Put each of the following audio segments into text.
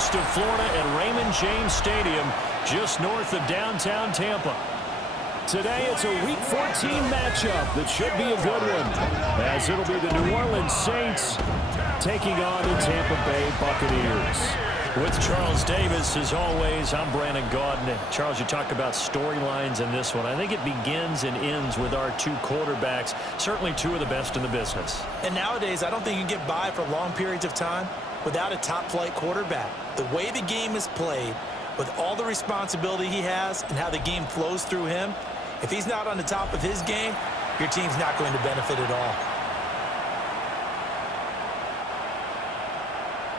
coast of Florida at Raymond James Stadium, just north of downtown Tampa. Today, it's a Week 14 matchup that should be a good one, as it'll be the New Orleans Saints taking on the Tampa Bay Buccaneers. With Charles Davis, as always, I'm Brandon Gaudin. Charles, you talk about storylines in this one. I think it begins and ends with our two quarterbacks, certainly two of the best in the business. And nowadays, I don't think you can get by for long periods of time without a top-flight quarterback. The way the game is played, with all the responsibility he has and how the game flows through him, if he's not on the top of his game, your team's not going to benefit at all.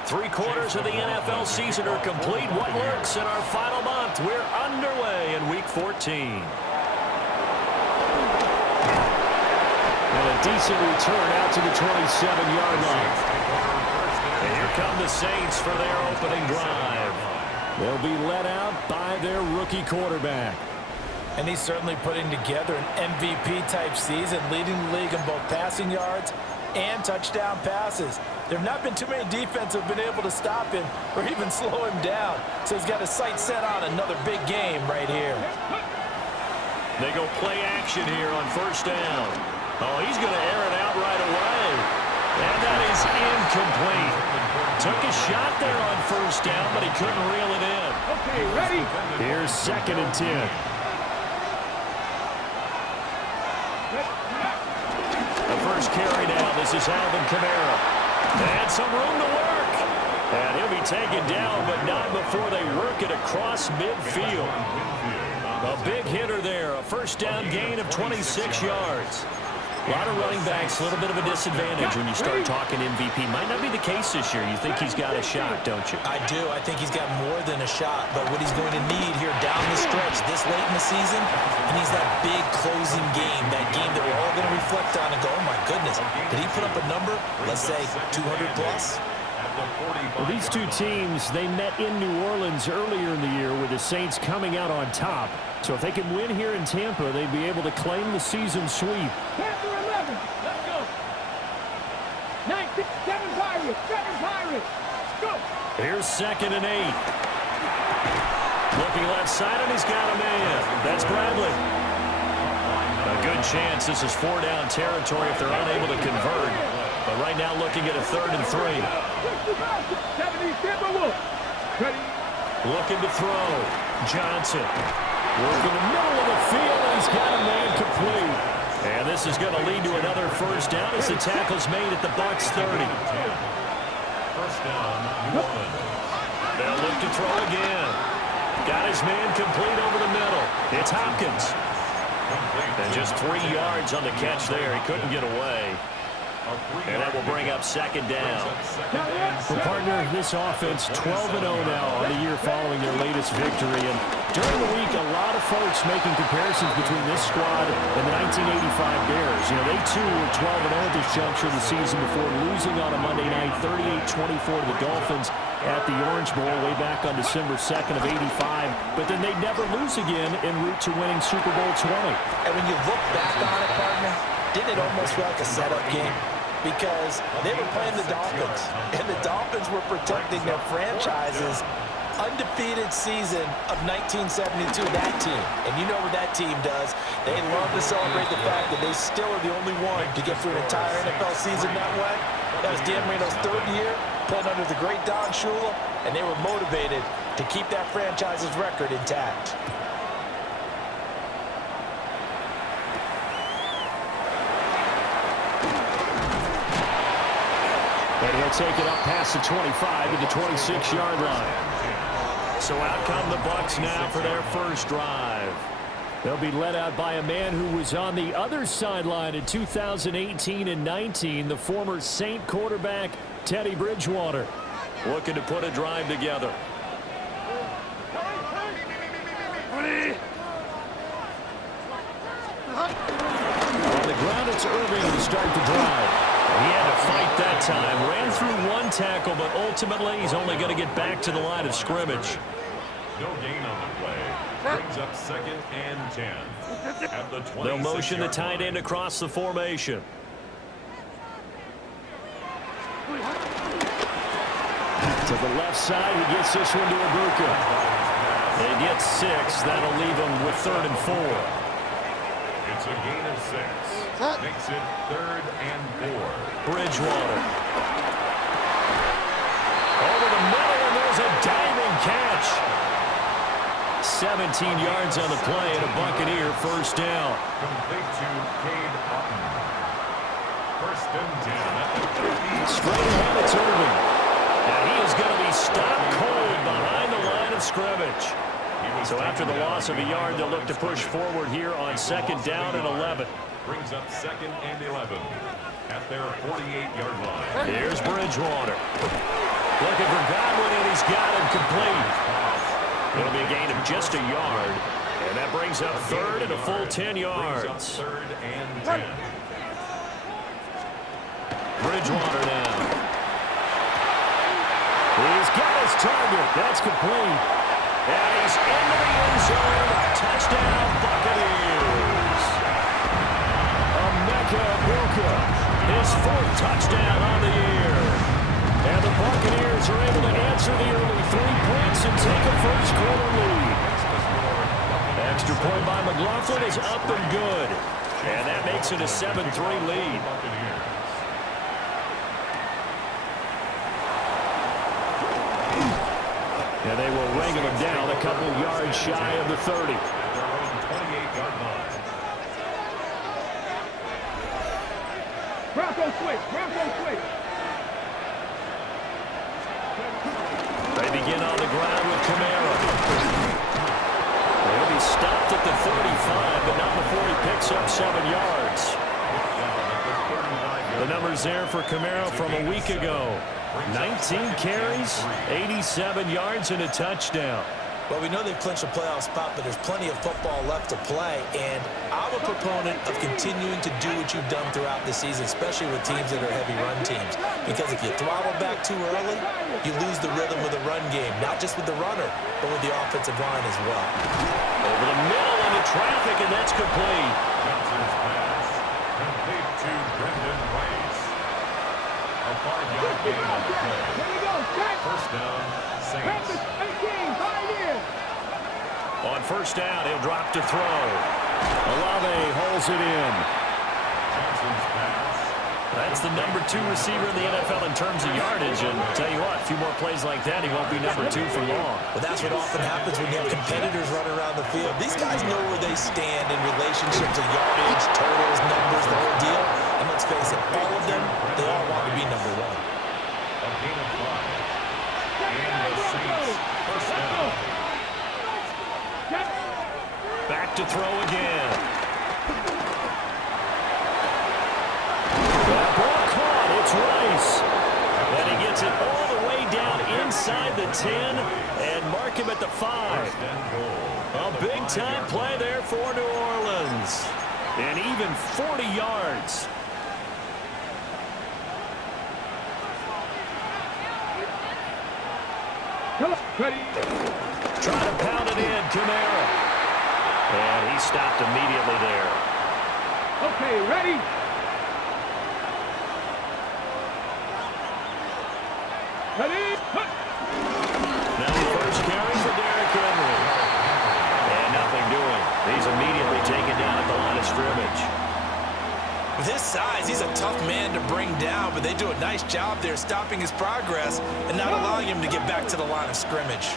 3/4 of the NFL season are complete. What lurks in our final month? We're underway in Week 14. And a decent return out to the 27-yard line. And here come the Saints for their opening drive. They'll be led out by their rookie quarterback. And he's certainly putting together an MVP-type season, leading the league in both passing yards and touchdown passes. There have not been too many defenses who have been able to stop him or even slow him down. So he's got his sights set on another big game right here. They go play action here on first down. Oh, he's going to air it out right away. And that is incomplete. Took a shot there on first down, but he couldn't reel it in. Okay, ready? Here's 2nd and 10. The first carry now. This is Alvin Kamara. And some room to work. And he'll be taken down, but not before they work it across midfield. A big hitter there. A first down gain of 26 yards. A lot of running backs, a little bit of a disadvantage when you start talking MVP. Might not be the case this year. You think he's got a shot, don't you? I do. I think he's got more than a shot. But what he's going to need here down the stretch this late in the season, he needs that big closing game, that game that we're all going to reflect on and go, oh, my goodness, did he put up a number, let's say, 200 plus? Well, these two teams, they met in New Orleans earlier in the year with the Saints coming out on top. So if they can win here in Tampa, they'd be able to claim the season sweep. Panther 11. Let's go. 9, 6, 7 Pirates. 7 Pirates. Go. Here's 2nd and 8. Looking left side, and he's got a man. That's Bradley. A good chance this is 4-down territory if they're unable to convert. But right now looking at a 3rd and 3. 70 Timberwolves. Ready? Looking to throw. Johnson. Working the middle of the field, and he's got a man complete. And this is going to lead to another first down as the tackle's made at the Bucs 30. First down, New Orleans. They'll look to throw again. Got his man complete over the middle. It's Hopkins. And just 3 yards on the catch there. He couldn't get away. And that will bring up 2nd down. Well, partner, this offense 12-0 now on the year following their latest victory. And during the week, a lot of folks making comparisons between this squad and the 1985 Bears. You know, they too were 12-0 at this juncture of the season before losing on a Monday night, 38-24 to the Dolphins at the Orange Bowl way back on December 2nd of '85. But then they'd never lose again en route to winning Super Bowl 20. And when you look back on it, partner, didn't it almost feel like a setup game? Because they were playing the Dolphins, and the Dolphins were protecting their franchise's undefeated season of 1972, that team. And you know what that team does. They love to celebrate the fact that they still are the only one to get through an entire NFL season that way. That was Dan Marino's 3rd year, playing under the great Don Shula, and they were motivated to keep that franchise's record intact. And he'll take it up past the 25 to the 26-yard line. So out come the Bucs now for their first drive. They'll be led out by a man who was on the other sideline in 2018 and 19, the former Saint quarterback, Teddy Bridgewater. Looking to put a drive together. On the ground, it's Irving to start the drive. He had to fight that time. Ran through one tackle, but ultimately he's only going to get back to the line of scrimmage. No gain on the play. Brings up 2nd and 10. At the 26-yard They'll motion the line. tight end across the formation. To the left side, he gets this one to Ibuka. They get 6. That'll leave them with 3rd and 4. It's a gain of 6. Makes it 3rd and 4. Bridgewater. Over the middle, and there's a diving catch. 17 yards on the play, and a Buccaneer first down. Complete to Cade Otton. 1st and 10 at the 50. Straight ahead, it's Irving. And he is going to be stopped cold behind the line of scrimmage. So after the loss of a yard, they'll look to push forward here on 2nd down and 11. Brings up 2nd and 11 at their 48-yard line. Here's Bridgewater. Looking for Godwin, and he's got him complete. It'll be a gain of just a yard. And that brings up 3rd and a full 10 yards. Brings up 3rd and 10. Bridgewater now. He's got his target. That's complete. And he's into the end zone. Touchdown, Buccaneers. Ibuka, his 4th touchdown on the year. And the Buccaneers are able to answer the early 3 points and take a first-quarter lead. Extra point by McLaughlin is up and good. And that makes it a 7-3 lead. And they will wrangle him down a couple yards shy of the 30. Their own 28-yard line. Bronco switch. Bronco switch. They begin on the ground with Kamara. He'll be stopped at the 35, but not before he picks up 7 yards. The numbers there for Kamara from a week ago. 19 carries, 87 yards, and a touchdown. Well, we know they've clinched a playoff spot, but there's plenty of football left to play, and I'm a proponent of continuing to do what you've done throughout the season, especially with teams that are heavy run teams, because if you throttle back too early, you lose the rhythm of the run game, not just with the runner, but with the offensive line as well. Over the middle into traffic, and that's complete. Johnson's pass. Complete to Brendan Rice. A 5-yard gain on the play. Here we go. Set. 1st down, Saints. Memphis 18. 5 in. On 1st down, he'll drop to throw. Olave holds it in. Johnson's pass. That's the number 2 receiver in the NFL in terms of yardage. And tell you what, a few more plays like that, he won't be number 2 for long. But that's what often happens when you have competitors running around the field. These guys know where they stand in relationship to yardage, totals, numbers, the whole deal. And let's face it, all of them, they all want to be number 1. A gain of 5. And the Saints 1st down. Back to throw again. That ball caught. It's Rice. And he gets it all the way down inside the 10 and mark him at the 5. A big-time play there for New Orleans. And even 40 yards. Ready. Trying to pound it in, Kamara. And he stopped immediately there. Okay, ready. Ready. Now the first carry for Derrick Henry. And nothing doing. He's immediately taken down at the line of scrimmage. With his size, he's a tough man to bring down, but they do a nice job there stopping his progress and not allowing him to get back to the line of scrimmage.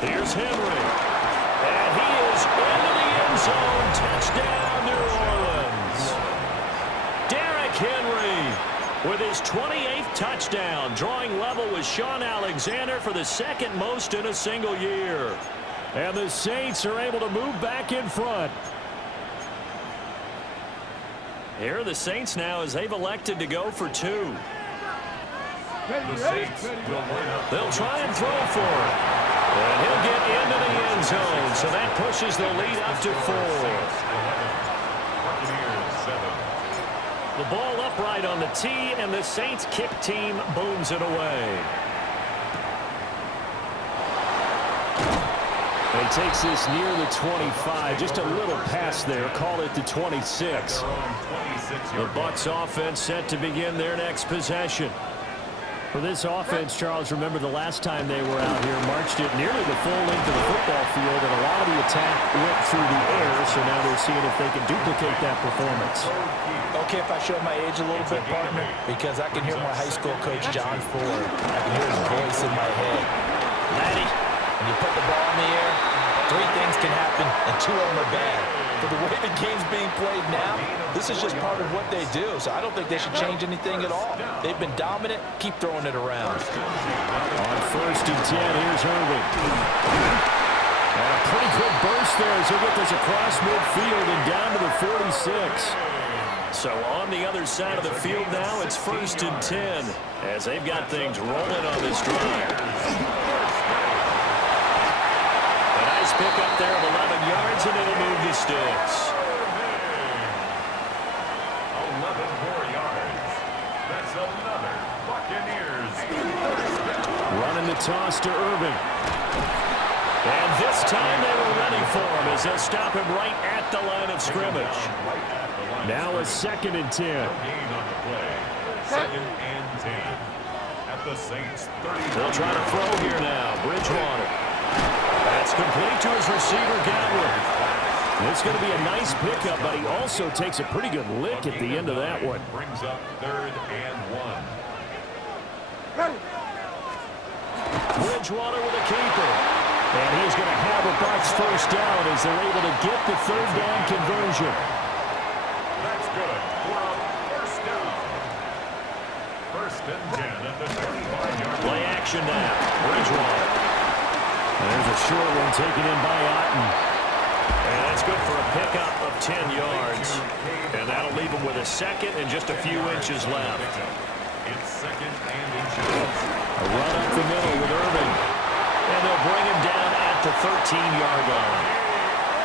Here's Henry. And he is into the end zone. Touchdown, New Orleans. Derrick Henry with his 28th touchdown, drawing level with Sean Alexander for the 2nd most in a single year. And the Saints are able to move back in front. Here are the Saints now as they've elected to go for 2. The Saints will line up. They'll try and throw for it. And he'll get into the end zone, so that pushes the lead up to 4. Buccaneers 7. The ball upright on the tee, and the Saints kick team booms it away. He takes this near the 25, just a little pass there, call it the 26. The Bucs offense set to begin their next possession. For this offense, Charles, remember the last time they were out here, marched it nearly the full length of the football field, and a lot of the attack went through the air, so now they're seeing if they can duplicate that performance. Okay, if I show my age a little bit, partner, because I can hear my high school coach, John Ford. I can hear his voice in my head. Laddie, when you put the ball in the air, 3 things can happen, and 2 of them are bad. But the way the game's being played now, this is just part of what they do, so I don't think they should change anything at all. They've been dominant. Keep throwing it around. On 1st and 10, here's Irving. And a pretty good burst there as he'll get this across midfield and down to the 46. So on the other side of the field now, it's 1st and 10 as they've got things rolling on this drive. A nice pick up there of 11 yards, and it'll move the sticks. 11 more yards. That's another Buccaneers. Running the toss to Irving. And this time they were ready for him as they'll stop him right at the line of scrimmage. Now a 2nd and 10. Gain on the play. 2nd and 10. At the Saints 30. They'll try to throw here now. Bridgewater. That's complete to his receiver, Godwin. It's going to be a nice pickup, but he also takes a pretty good lick at the end of that one. Brings up 3rd and 1. Bridgewater with a keeper. And he's going to have a Bucs first down as they're able to get the 3rd down conversion. That's good for a first down. 1st and 10 at the 35-yard line. Play action now. Bridgewater. There's a short one taken in by Otten. And that's good for a pickup of 10 yards. And that'll leave him with a 2nd and just a few inches left. It's 2nd and inches. A run up the middle with Irving. And they'll bring him down at the 13-yard line.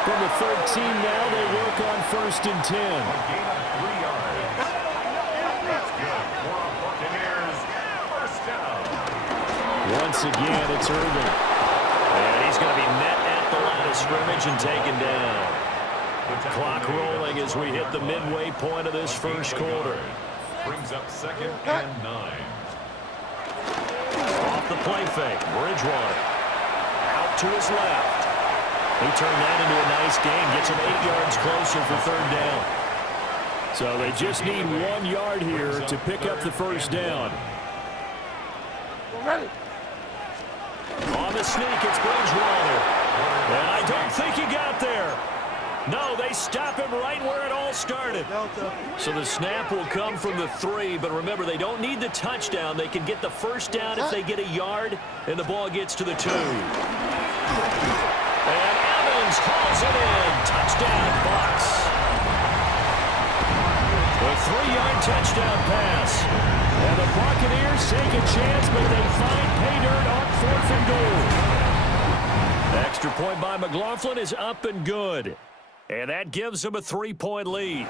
From the 13 now, they work on 1st and 10. A gain of 3 yards. That's good for a Buccaneers first down. Once again, it's Irving. And he's going to be met at the line of scrimmage and taken down. Clock rolling as we hit the midway point of this first quarter. Brings up 2nd and 9. Off the play fake, Bridgewater. Out to his left. He turned that into a nice gain, gets him 8 yards closer for 3rd down. So they just need 1 yard here to pick up the first down. On the sneak, it's Bridgewater. And I don't think he got there. No, they stop him right where it all started. So the snap will come from the 3, but remember, they don't need the touchdown. They can get the first down if they get a yard, and the ball gets to the 2. And Evans hauls it in. Touchdown, Bucs. A 3-yard touchdown pass. And the Buccaneers take a chance, but they find pay dirt on 4th and goal. Extra point by McLaughlin is up and good. And that gives them a 3-point lead.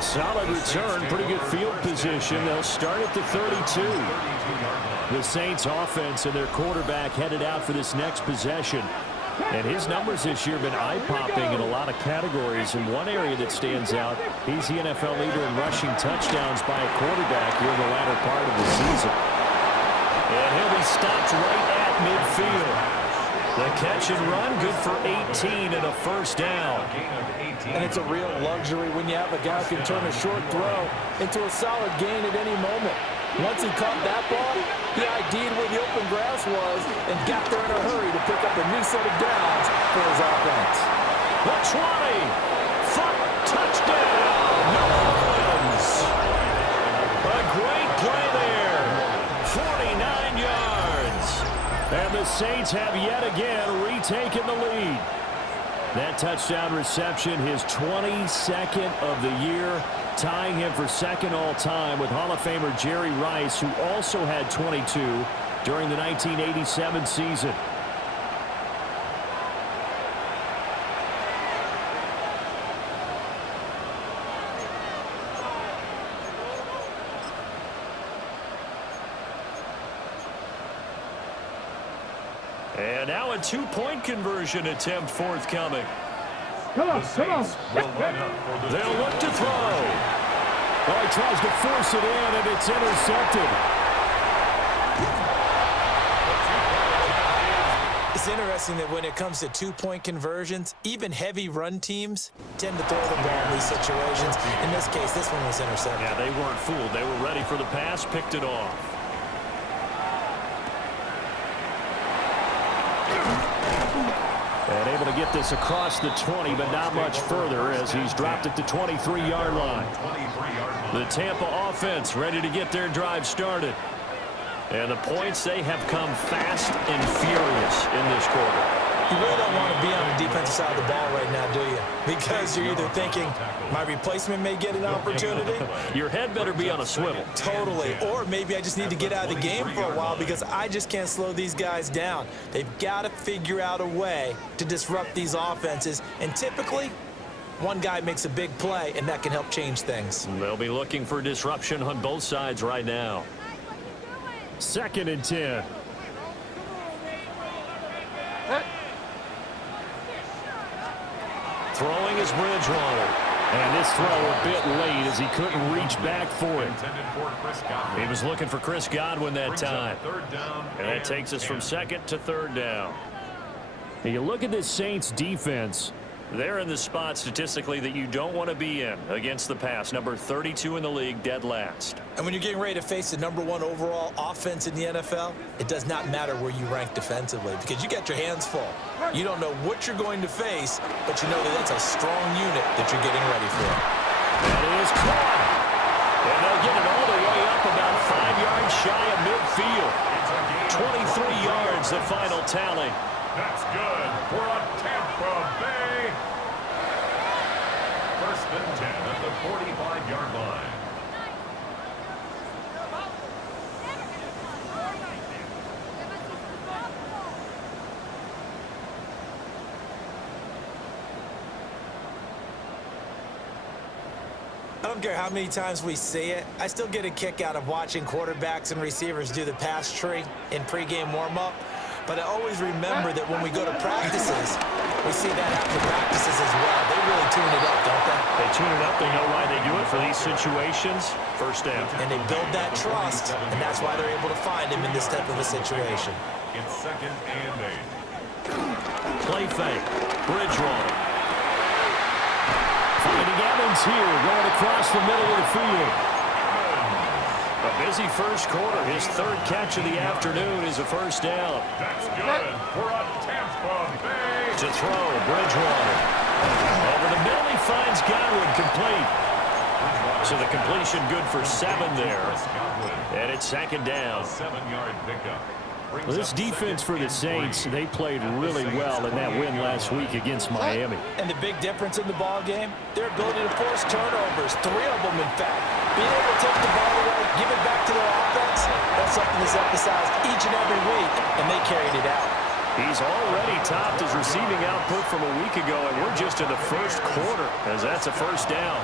Solid return, pretty good field position. They'll start at the 32. The Saints offense and their quarterback headed out for this next possession. And his numbers this year have been eye-popping in a lot of categories. In one area that stands out, he's the NFL leader in rushing touchdowns by a quarterback here in the latter part of the season. And he'll be stopped right at midfield. The catch and run, good for 18 and a first down. And it's a real luxury when you have a guy who can turn a short throw into a solid gain at any moment. Once he caught that ball, he ID'd where the open grass was and got there in a hurry to pick up a new set of downs for his offense. The 20, touchdown, New Orleans. A great play there, 49 yards. And the Saints have yet again retaken the lead. That touchdown reception, his 22nd of the year, tying him for 2nd all-time with Hall of Famer Jerry Rice, who also had 22 during the 1987 season. And now a 2-point conversion attempt forthcoming. Come on, The come on. Saints will line up for the They'll look to throw. Oh, he tries to force it in, and it's intercepted. It's interesting that when it comes to two-point conversions, even heavy run teams tend to throw the ball in these situations. In this case, this one was intercepted. Yeah, they weren't fooled. They were ready for the pass, picked it off. And able to get this across the 20, but not much further as he's dropped it to 23-yard line. The Tampa offense ready to get their drive started. And the points, they have come fast and furious in this quarter. You really don't want to be on the defensive side of the ball right now, do you? Because you're either thinking, my replacement may get an opportunity. Your head better be on a swivel. Totally. Or maybe I just need to get out of the game for a while because I just can't slow these guys down. They've got to figure out a way to disrupt these offenses. And typically, one guy makes a big play, and that can help change things. They'll be looking for disruption on both sides right now. 2nd and 10. Throwing is Bridgewater. And this throw a bit late as he couldn't reach back for it. He was looking for Chris Godwin that time. And that takes us from 2nd to 3rd down. And you look at this Saints defense. They're in the spot statistically that you don't want to be in against the pass. Number 32 in the league, dead last. And when you're getting ready to face the #1 overall offense in the NFL, it does not matter where you rank defensively because you got your hands full. You don't know what you're going to face, but you know that that's a strong unit that you're getting ready for. That is caught. And they'll get it all the way up about 5 yards shy of midfield. 23 yards, the final tally. That's good for a Tampa Bay. 1st and 10 at the 45-yard line. I don't care how many times we see it. I still get a kick out of watching quarterbacks and receivers do the pass tree in pregame warm-up. But I always remember that when we go to practices, we see that after practices as well. They really tune it up, don't they? They tune it up. They know why they do it for these situations. 1st down. And they build that trust, and that's why they're able to find him in this type of a situation. It's 2nd and 8. Play fake. Bridgewater. Finding Evans here, going across the middle of the field. A busy first quarter. His 3rd catch of the afternoon is a 1st down. That's good for a Tampa Bay. To throw, Bridgewater. Over the middle, he finds Godwin complete. So the completion good for 7 there. And it's 2nd down. 7-yard pickup. Well, this defense for the Saints, they played really well in that win last week against Miami. And the big difference in the ball game, their ability to force turnovers, 3 of them in fact. Being able to take the ball away, give it back to their offense, that's something that's emphasized each and every week, and they carried it out. He's already topped his receiving output from a week ago, and we're just in the first quarter, as that's a 1st down.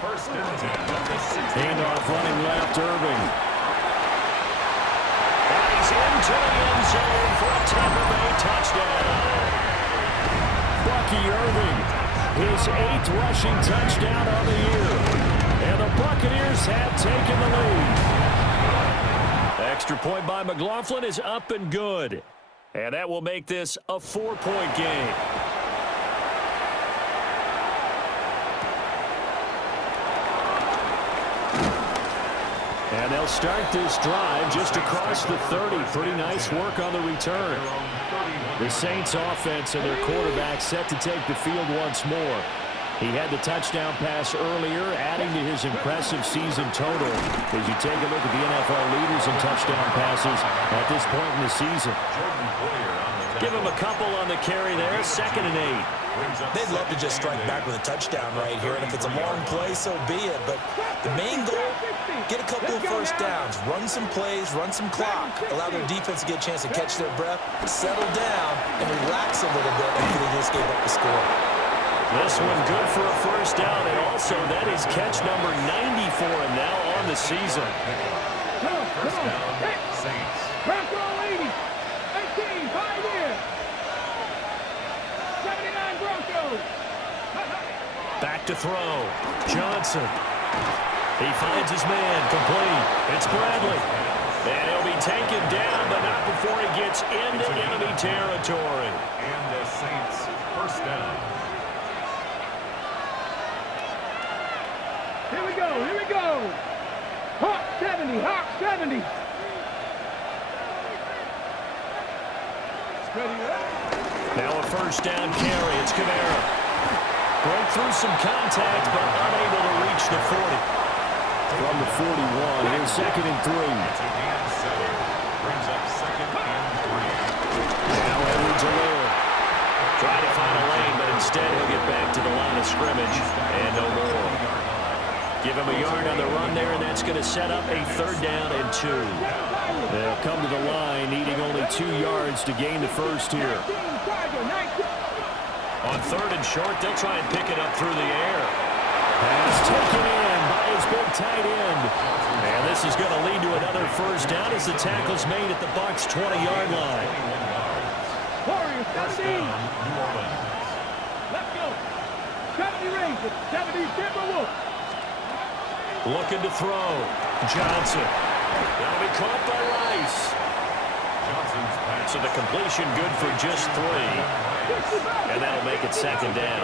1st and 10. Handoff running left, Irving. And he's into the end zone for a Tampa Bay touchdown. Bucky Irving, his 8th rushing touchdown on the year. And the Buccaneers have taken the lead. Extra point by McLaughlin is up and good. And that will make this a 4-point game. And they'll start this drive just across the 30. Pretty nice work on the return. The Saints offense and their quarterback set to take the field once more. He had the touchdown pass earlier, adding to his impressive season total as you take a look at the NFL leaders in touchdown passes at this point in the season. Give him a couple on the carry there, 2nd and 8. They'd love to just strike back with a touchdown right here, and if it's a long play, so be it. But the main goal, get a couple of 1st downs, run some plays, run some clock, allow their defense to get a chance to catch their breath, settle down, and relax a little bit after they just gave up the score. This one good for a 1st down, and also that is catch number 90 for him now on the season. Come on. Saints. Back row 80. 18, 5 here. 79. Back to throw. Johnson. He finds his man. Complete. It's Bradley. And he'll be taken down, but not before he gets into enemy territory. And the Saints first down. Here we go, here we go. Hawk 70, Hawk 70. Now a first down carry. It's Kamara. Break through some contact, but unable to reach the 40. From the 41, here's 2nd and 3. Brings up 2nd and 3. Now Edwards-Helaire. Try to find a lane, but instead he'll get back to the line of scrimmage and no more. Give him a yard on the run there, and that's going to set up a 3rd down and 2. They'll come to the line, needing only 2 yards to gain the first here. On 3rd and short, they'll try and pick it up through the air. Pass taken in by his big tight end. And this is going to lead to another first down as the tackle's made at the Bucs' 20-yard line. Warriors 70. Let's go. 70 Rangers, 70 Timberwolves. Looking to throw. Johnson. That'll be caught by Rice. So the completion good for just 3. And that'll make it 2nd down.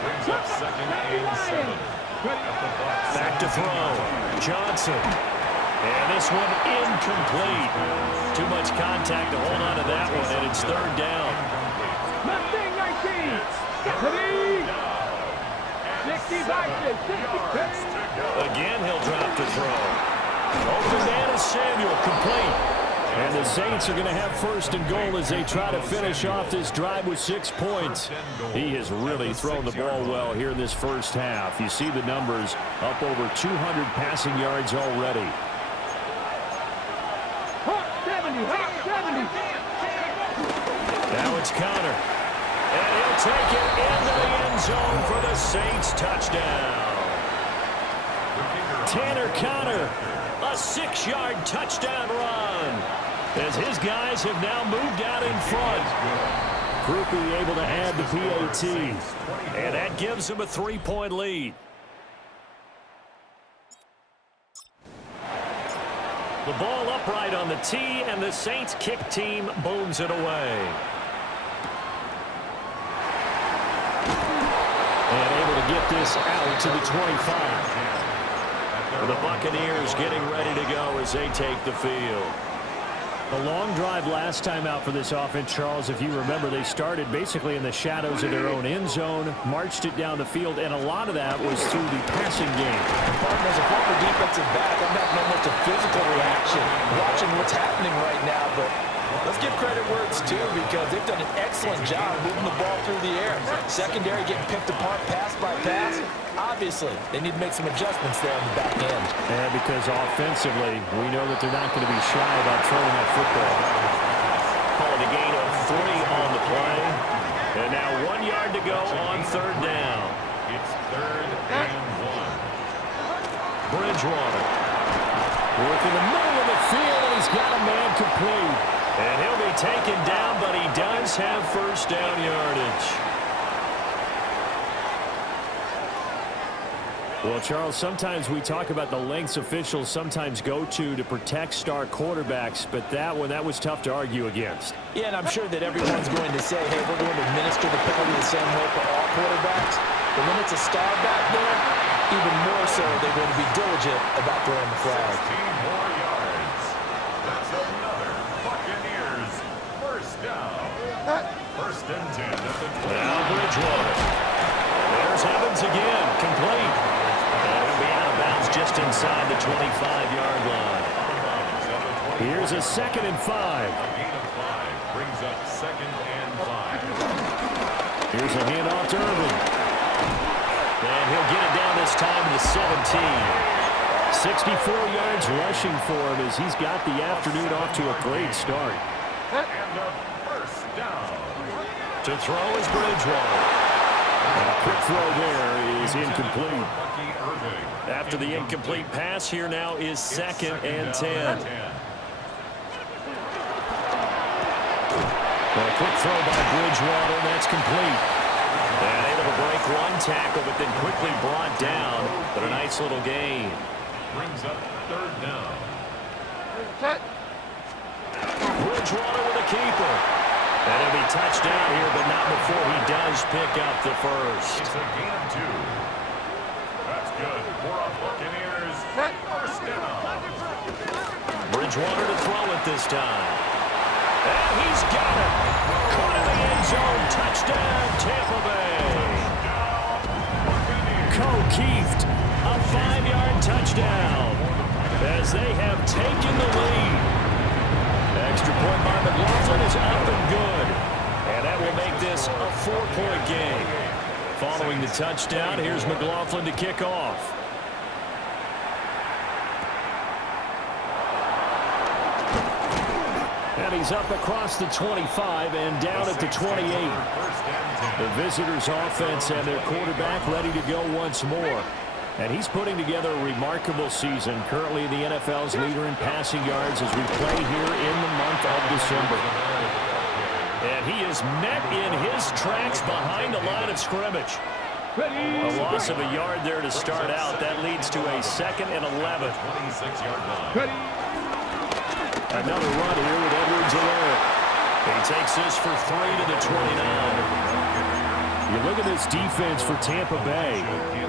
Brings up 2nd and 7. Back to throw. Johnson. And this one incomplete. Too much contact to hold on to that one, and it's 3rd down. Mustang 19. 65. Again, he'll drop to throw. Open man is Samuel, complete. And the Saints are going to have 1st and goal as they try to finish off this drive with 6 points. He has really thrown the ball well here in this first half. You see the numbers, up over 200 passing yards already. Hawk 70, Hawk 70. Now it's Connor. And he'll take it into the end zone for the Saints touchdown. Tanner Connor, a 6-yard touchdown run, as his guys have now moved out in front. Groupie able to add the PAT. And that gives him a 3-point lead. The ball upright on the tee, and the Saints kick team booms it away. And able to get this out to the 25. The Buccaneers getting ready to go as they take the field. A long drive last time out for this offense, Charles. If you remember, they started basically in the shadows of their own end zone, marched it down the field, and a lot of that was through the passing game. Partner, as a former defensive back, I'm having almost a physical reaction watching what's happening right now, but let's give credit where it's due because they've done an excellent job moving the ball through the air. Secondary getting picked apart pass by pass. Obviously, they need to make some adjustments there on the back end. And because offensively, we know that they're not going to be shy about throwing that football. Calling a gain of 3 on the play. And now 1 yard to go on 3rd down. It's 3rd and 1. Bridgewater. Working the middle of the field, and he's got a man complete. And he'll be taken down, but he does have first down yardage. Well, Charles, sometimes we talk about the lengths officials sometimes go to protect star quarterbacks, but that was tough to argue against. Yeah, and I'm sure that everyone's going to say, hey, we're going to administer the penalty the same way for all quarterbacks. But when it's a star back there, even more so, they're going to be diligent about throwing the flag. 16 more yards. That's another Buccaneers first down. 1st and 10 at the 20. Now Bridgewater. There's Evans again, complete. And he'll be out of bounds just inside the 25-yard line. Here's a 2nd and 5. A gain of 5 brings up 2nd and 5. Here's a handoff to Irvin. And he'll get it down this time to the 17. 64 yards rushing for him as he's got the afternoon off to a great start. And a first down. To throw is Bridgewater. A quick throw there is incomplete. After the incomplete pass, here now is 2nd and 10. A quick throw by Bridgewater, and that's complete. And able to break one tackle, but then quickly brought down. But a nice little gain. Brings up third down. Bridgewater with a keeper. And it'll be touchdown here, but not before he does pick up the first. It's a gain of 2. That's good for our Buccaneers. First down. Bridgewater to throw it this time. And he's got it. Caught in the end zone. Touchdown, Tampa Bay. Keeft, a 5-yard touchdown as they have taken the lead. Extra point by McLaughlin is up and good. And that will make this a 4-point game. Following the touchdown, here's McLaughlin to kick off. And he's up across the 25 and down at the 28. The visitors' offense and their quarterback ready to go once more. And he's putting together a remarkable season, currently the NFL's leader in passing yards as we play here in the month of December. And he is met in his tracks behind the line of scrimmage. A loss of a yard there to start out. That leads to a 2nd and 11. 26-yard line. Another run here with Edwards-Helaire. He takes this for 3 to the 29. You look at this defense for Tampa Bay.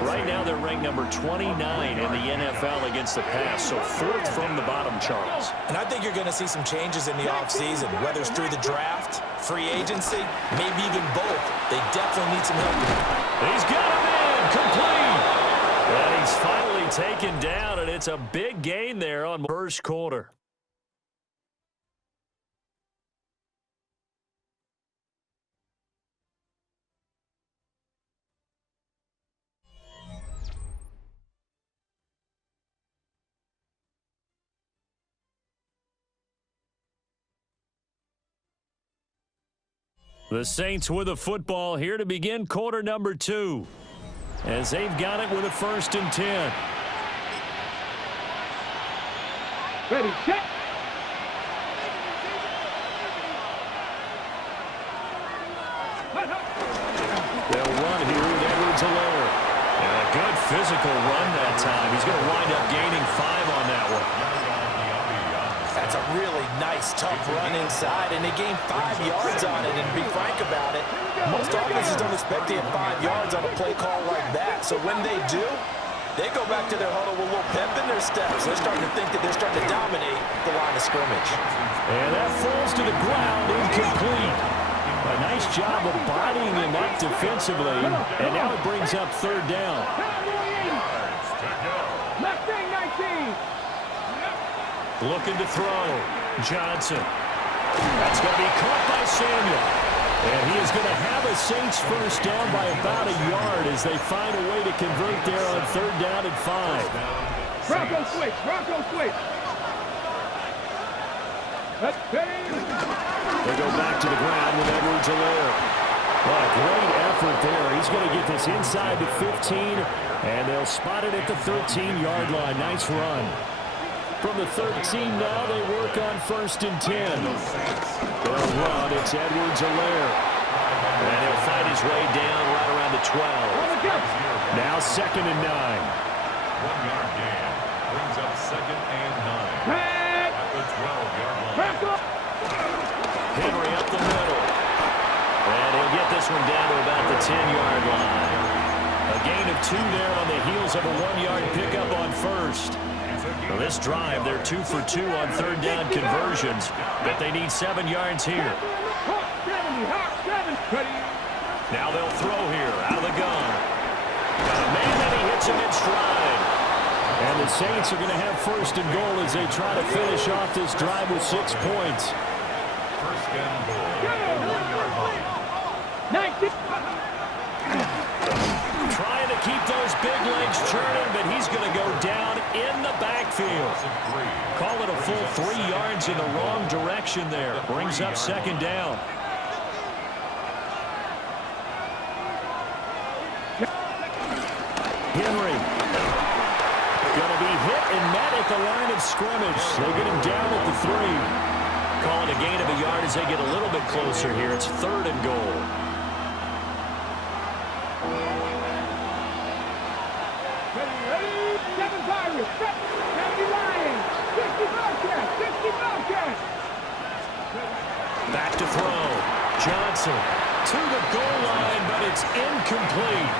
Right now they're ranked number 29 in the NFL against the pass, so 4th from the bottom, Charles. And I think you're going to see some changes in the offseason, whether it's through the draft, free agency, maybe even both. They definitely need some help. He's got a man complete. And he's finally taken down, and it's a big gain there on first quarter. The Saints with a football here to begin quarter number 2. As they've got it with a 1st and 10. Ready, set. They'll run here with Edwards-Helaire. And a good physical run that time. He's going to wind up gaining 5 on that one. That's a really nice, tough run inside, and they gained 5 yards on it. And to be frank about it, most offenses don't expect to get 5 yards on a play call like that. So when they do, they go back to their huddle with a little pep in their steps. They're starting to think that they're starting to dominate the line of scrimmage. And that falls to the ground, incomplete. A nice job of bodying him up defensively, and now it brings up 3rd down. Mustang 19. Looking to throw. Johnson. That's going to be caught by Samuel. And he is going to have a Saints first down by about a yard as they find a way to convert there on 3rd down and 5. Bronco switch. Bronco switch. They go back to the ground with Edwards-Helaire. What a great effort there. He's going to get this inside the 15, and they'll spot it at the 13-yard line. Nice run. From the 13 now, they work on 1st and 10. They'll run. It's Edwards-Helaire. And he'll find his way down right around the 12. Now 2nd and 9. 1-yard gain. Brings up 2nd and 9. At the 12-yard line. Henry up the middle. And he'll get this one down to about the 10-yard line. A gain of 2 there on the heels of a 1-yard pickup on 1st. Well, this drive, they're 2 for 2 on 3rd down conversions, but they need 7 yards here. Now they'll throw here, out of the gun. Got a man, and he hits him in stride. And the Saints are going to have 1st and goal as they try to finish off this drive with 6 points. 1st and goal. 1-yard line. 19. Trying to keep those big legs churning, but he's going to go down in the backfield. Call it a full 3 yards in the wrong direction there. Brings up 2nd down. Henry. Going to be hit and met at the line of scrimmage. They get him down at the 3. Calling a gain of a yard as they get a little bit closer here. It's 3rd and goal. Ready? 7 Pirates. 70 Lions. 60 Bobcats. 60 Bobcats. Back to throw. Johnson to the goal line, but it's incomplete.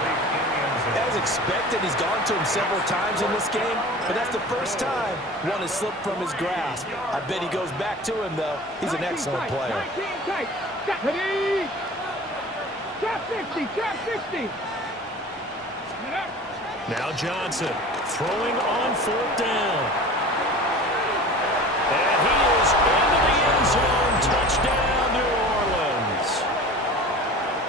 As expected, he's gone to him several times in this game, but that's the first time one has slipped from his grasp. I bet he goes back to him, though. He's an excellent player. 19 tight. Ready? Top 60. Top 60. Now Johnson throwing on 4th down. And he is into the end zone. Touchdown, New Orleans.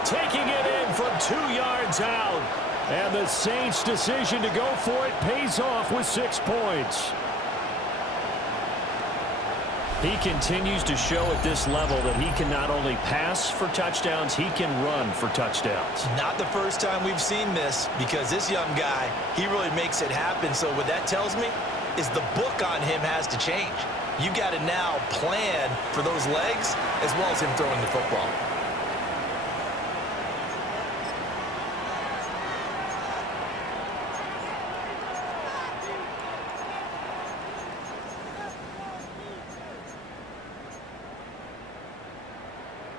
Taking it in from 2 yards out. And the Saints' decision to go for it pays off with 6 points. He continues to show at this level that he can not only pass for touchdowns, he can run for touchdowns. Not the first time we've seen this, because this young guy, he really makes it happen. So what that tells me is the book on him has to change. You got to now plan for those legs as well as him throwing the football.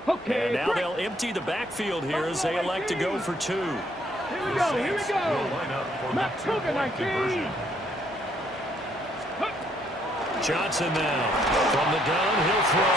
Okay. And now they'll empty the backfield here as they elect to go for 2. Here we go. Here we go. Matt Cogan, 19. Johnson now from the gun, he'll throw.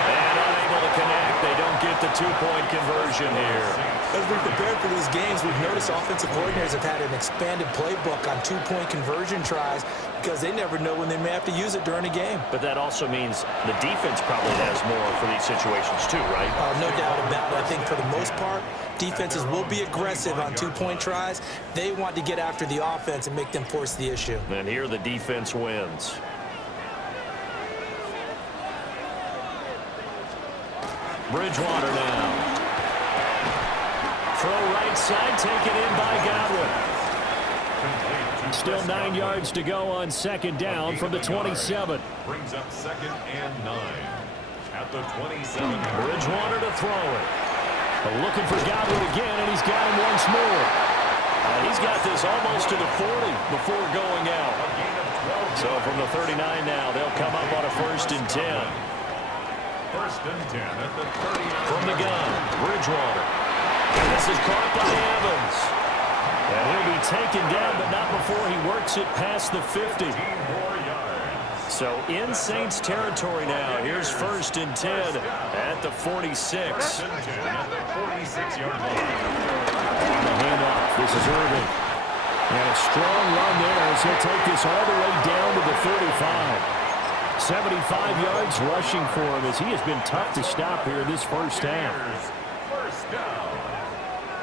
And unable to connect. They don't get the 2-point conversion here. As we prepare for these games, we've noticed offensive coordinators have had an expanded playbook on 2-point conversion tries because they never know when they may have to use it during a game. But that also means the defense probably has more for these situations too, right? No doubt about it. I think for the most part, defenses will be aggressive on 2-point tries. They want to get after the offense and make them force the issue. And here the defense wins. Bridgewater now. Throw right side, taken in by Godwin. Still 9 yards to go on 2nd down from the 27. Brings up 2nd and 9. At the 27. Bridgewater to throw it. Looking for Godwin again, and he's got him once more. He's got this almost to the 40 before going out. So from the 39 now, they'll come up on a 1st and 10. 1st and 10 at the 30. From the gun, Bridgewater. And this is caught by Evans. And he'll be taken down, but not before he works it past the 50. 15 more yards. So in Saints territory now. Here's 1st and 10 at the 46. 1st and 10 at the 46-yard line. On the handoff, this is Irving. And a strong run there as he'll take this all the way down to the 35. 75 yards rushing for him as he has been tough to stop here this first half. First down.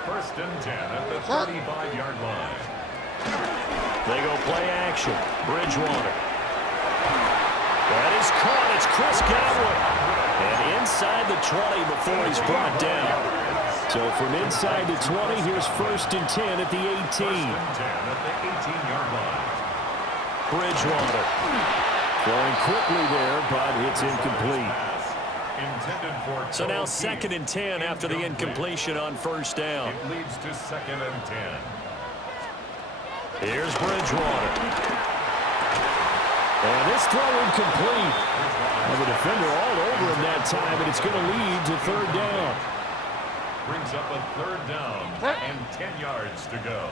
1st and 10 at the 35-yard line. They go play action. Bridgewater. That is caught. It's Chris Godwin. And inside the 20 before he's brought down. So from inside the 20, here's 1st and 10 at the 18. 1st and 10 at the 18-yard line. Bridgewater. Going quickly there, but it's incomplete. So now 2nd and 10 after the incompletion on 1st down. It leads to 2nd and 10. Here's Bridgewater. And this throw incomplete. And the defender all over him that time, and it's going to lead to 3rd down. Brings up a 3rd down and 10 yards to go.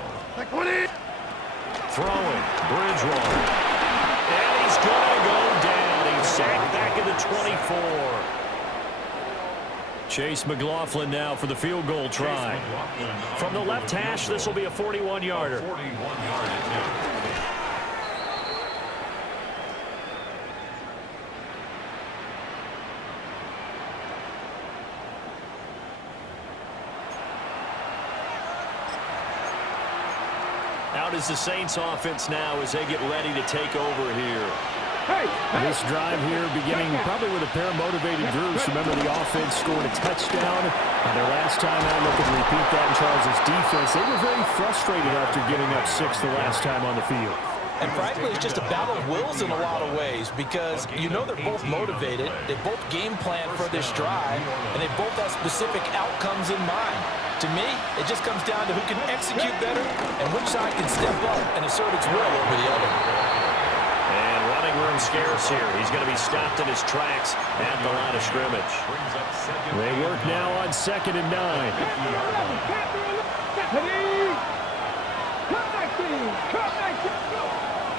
Throwing, Bridgewater. And he's going to go down. He's sacked back at the 24. Chase McLaughlin now for the field goal try. From the left hash, this will be a 41-yarder. 41-yard attempt. Out is the Saints offense now as they get ready to take over here. This drive here beginning probably with a pair of motivated Drews. Remember, the offense scored a touchdown. And their last time out, looking to repeat that in Charles' defense. They were very frustrated after giving up 6 the last time on the field. And frankly, it's just a battle of wills in a lot of ways because you know they're both motivated. They both game plan for this drive, and they both have specific outcomes in mind. To me, it just comes down to who can execute better and which side can step up and assert its will over the other. And running room scarce here. He's going to be stopped in his tracks at the line of scrimmage. They work now on 2nd and 9.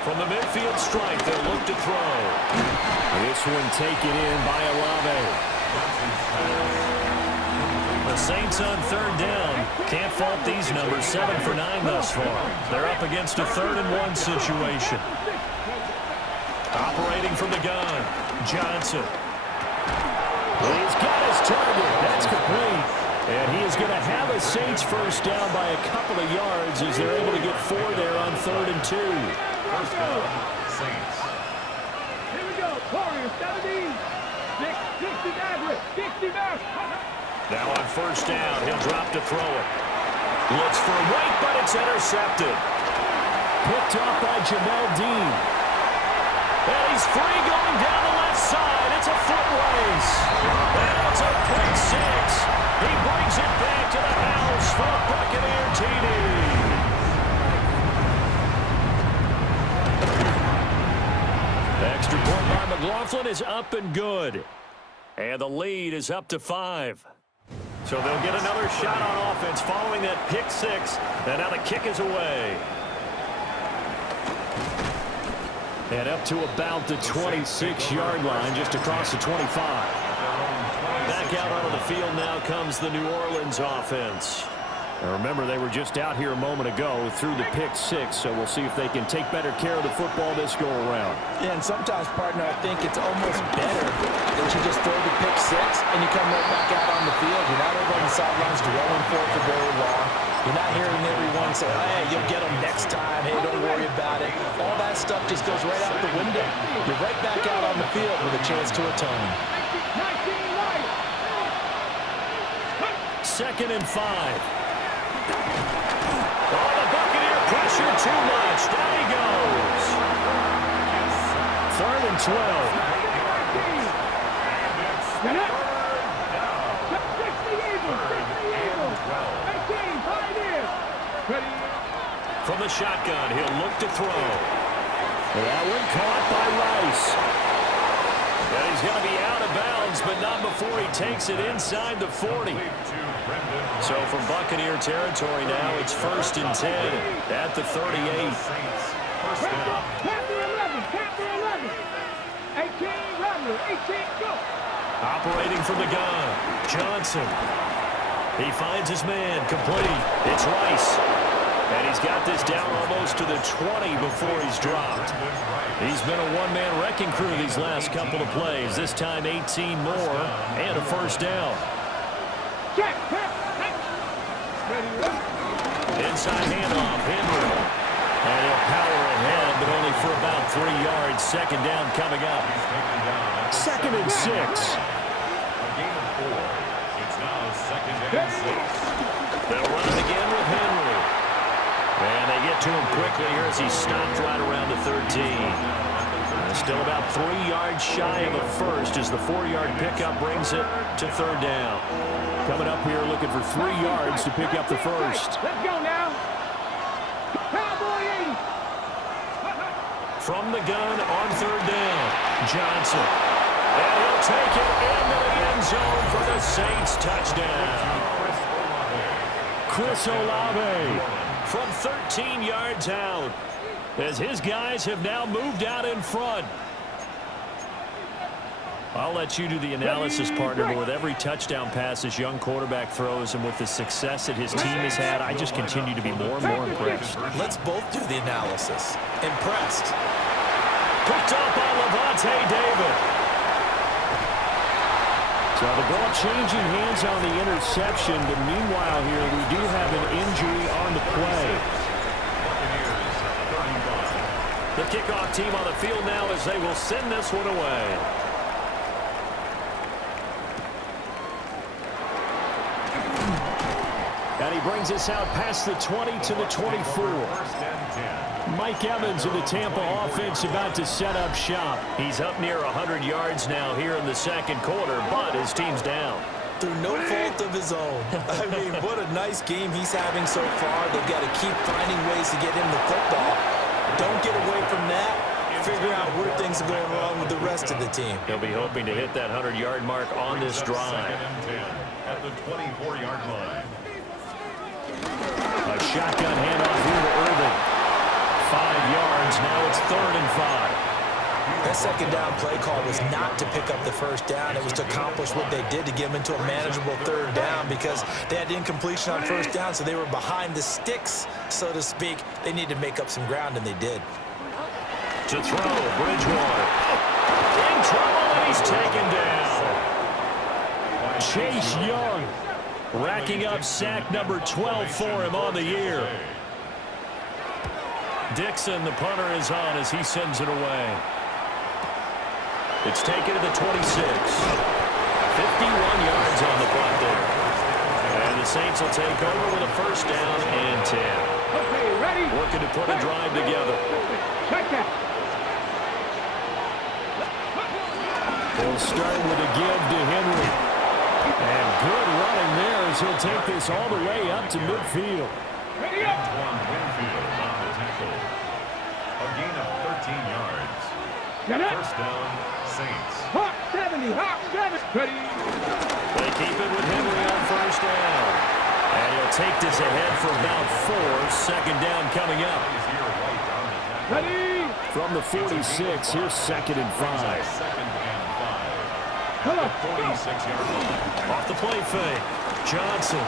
From the midfield strike, they'll look to throw. This one taken in by Olave. The Saints on 3rd down. Can't fault these numbers. 7 for 9 thus far. They're up against a 3rd and 1 situation. Operating from the gun, Johnson. He's got his target. That's complete. And he is going to have a Saints first down by a couple of yards as they're able to get 4 there on 3rd and 2. First down, Saints. Here we go. Warriors, 17. 60 back. Now on 1st down, he'll drop to throw it. Looks for White, but it's intercepted. Picked off by Jamel Dean. And he's free going down the left side. It's a foot race. And it's a pick 6. He brings it back to the house for a Buccaneer TD. Extra point by McLaughlin is up and good. And the lead is up to 5. So they'll get another shot on offense following that pick 6. And now the kick is away. And up to about the 26-yard line, just across the 25. Back out onto the field now comes the New Orleans offense. Now remember, they were just out here a moment ago through the pick 6, so we'll see if they can take better care of the football this go-around. Yeah, and sometimes, partner, I think it's almost better that you just throw the pick 6 and you come right back out on the field. You're not over on the sidelines dwelling for it for very long. You're not hearing everyone say, hey, you'll get them next time. Hey, don't worry about it. All that stuff just goes right out the window. You're right back out on the field with a chance to atone. 2nd and 5. Oh, the Buccaneer pressure too much. Down he goes. 3rd and 12. From the shotgun, he'll look to throw. That one caught by Rice. And he's going to be out of bounds, but not before he takes it inside the 40. So from Buccaneer territory now, it's 1st and 10 at the 38. Operating from the gun, Johnson. He finds his man, complete. It's Rice. And he's got this down almost to the 20 before he's dropped. He's been a one-man wrecking crew these last couple of plays. This time 18 more and a first down. Inside handoff, Henry. And he'll power ahead, but only for about 3 yards. 2nd down coming up. 2nd and 6. Gain of 4. It's now 2nd and 6. They'll run it again with Henry. And they get to him quickly here as he stopped right around the 13. Still about 3 yards shy of a first as the 4-yard pickup brings it to 3rd down. Coming up here looking for 3 yards to pick up the first. Let's go now. Cowboy 80. From the gun on 3rd down, Johnson. And he'll take it into the end zone for the Saints touchdown. Chris Olave. From 13 yards out, as his guys have now moved out in front. I'll let you do the analysis, partner, but with every touchdown pass this young quarterback throws and with the success that his team has had, I just continue to be more and more impressed. Let's both do the analysis. Impressed. Picked up by Levante David. So the ball changing hands on the interception, but meanwhile here we do have an injury on the play. The kickoff team on the field now as they will send this one away. And he brings us out past the 20 to the 24. Mike Evans of the Tampa offense about to set up shop. He's up near 100 yards now here in the second quarter, but his team's down. through no fault of his own. I mean, what a nice game he's having so far. They've got to keep finding ways to get him the football. Don't get away from that. Figure out where things are going wrong with the rest of the team. He'll be hoping to hit that 100-yard mark on this drive. At the 24-yard line. A shotgun handoff here to Irvin. 5 yards. Now it's 3rd and 5. That second down play call was not to pick up the first down. It was to accomplish what they did to get them into a manageable 3rd down because they had incompletion on 1st down, so they were behind the sticks, so to speak. They needed to make up some ground, and they did. To throw, Bridgewater. In trouble, and he's taken down. Chase Young racking up sack number 12 for him on the year. Dixon, the punter, is on as he sends it away. It's taken to the 26. 51 yards on the punt there. And the Saints will take over with a 1st down and 10. Okay, ready? Working to put a drive together. Check that. They'll start with a give to Henry. And good running there as he'll take this all the way up to midfield. Ready up. Antoine Winfield on the tackle. A gain of 13 yards. Get up. 1st down, Saints. Hawk 70. Hawk 70. Ready. They keep it with Henry on 1st down. And he'll take this ahead for about 4. 2nd down coming up. Ready. From the 46, here's 2nd and 5. 2nd and 5. Come on. 46-yard line. Off the play fake. Johnson.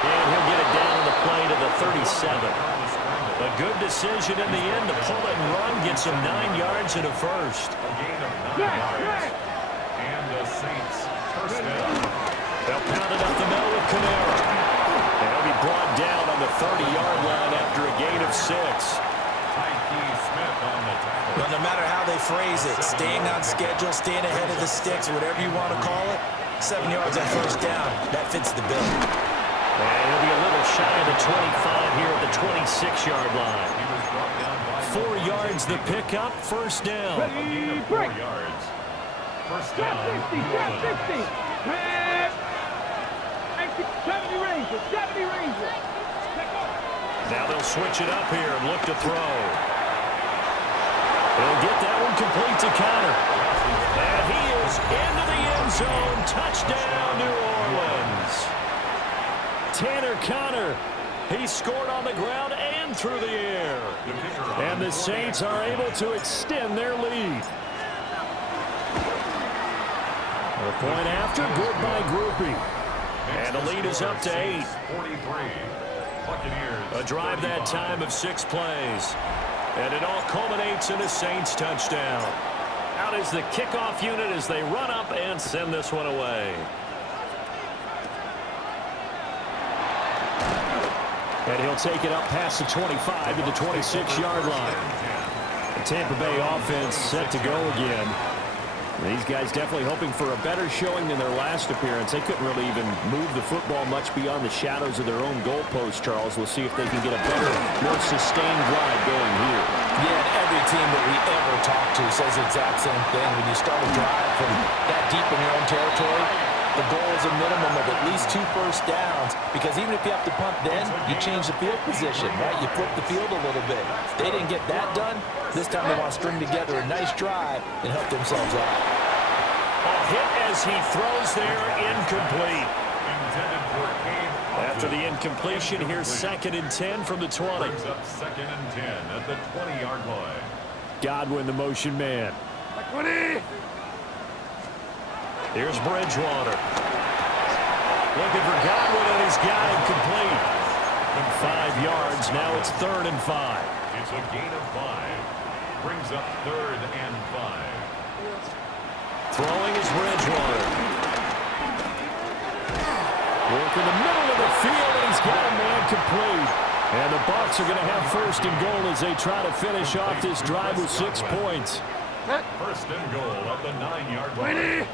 And he'll get it down on the play to the 37. A good decision in the end to pull it and run. Gets him 9 yards and a 1st. A gain of 9 yards. And the Saints 1st down. They'll pound it up the middle with Camara. And he'll be brought down on the 30-yard line after a gain of 6. Smith on the tackle. Well, no matter how they phrase it, staying on schedule, staying ahead of the sticks, whatever you want to call it, 7 yards on 1st down, that fits the bill. And he'll be a little shy of the 25 here at the 26-yard line. 4 yards the pickup, 1st down. Ready. 4 Break. yards. 1st Drop down. 50. Drop 50. Red. 70 Rangers. 70 Rangers. Now they'll switch it up here and look to throw. He'll get that one complete to Connor. And he is into the end zone. Touchdown, New Orleans. Tanner Connor. He scored on the ground and through the air. And the Saints are able to extend their lead. A point after, good by Groupie. And the lead is up to 8. 43. Buccaneers. A drive that time of 6 plays. And it all culminates in a Saints touchdown. Out is the kickoff unit as they run up and send this one away. And he'll take it up past the 25 to the 26-yard line. The Tampa Bay offense set to go again. These guys definitely hoping for a better showing than their last appearance. They couldn't really even move the football much beyond the shadows of their own goalpost, Charles. We'll see if they can get a better, more sustained drive going here. Yeah, and every team that we ever talk to says the exact same thing. When you start a drive from that deep in your own territory, the goal is a minimum of at least 2 first downs, because even if you have to punt then, you change the field position, right? You flip the field a little bit. They didn't get that done. This time they want to string together a nice drive and help themselves out. A hit as he throws there, incomplete. Intended for Gabe. After the incompletion, here's 2nd and 10 from the 20. Brings up 2nd and 10 at the 20-yard line. Godwin, the motion man. 20. Here's Bridgewater. Looking for Godwin, and he's got him complete. 5 yards, now it's 3rd and 5. It's a gain of 5. Brings up 3rd and 5. Throwing is Bridgewater. Working the middle of the field, and he's got a man complete. And the Bucs are going to have 1st and goal as they try to finish off this drive with 6 points. 1st and goal at the 9-yard line.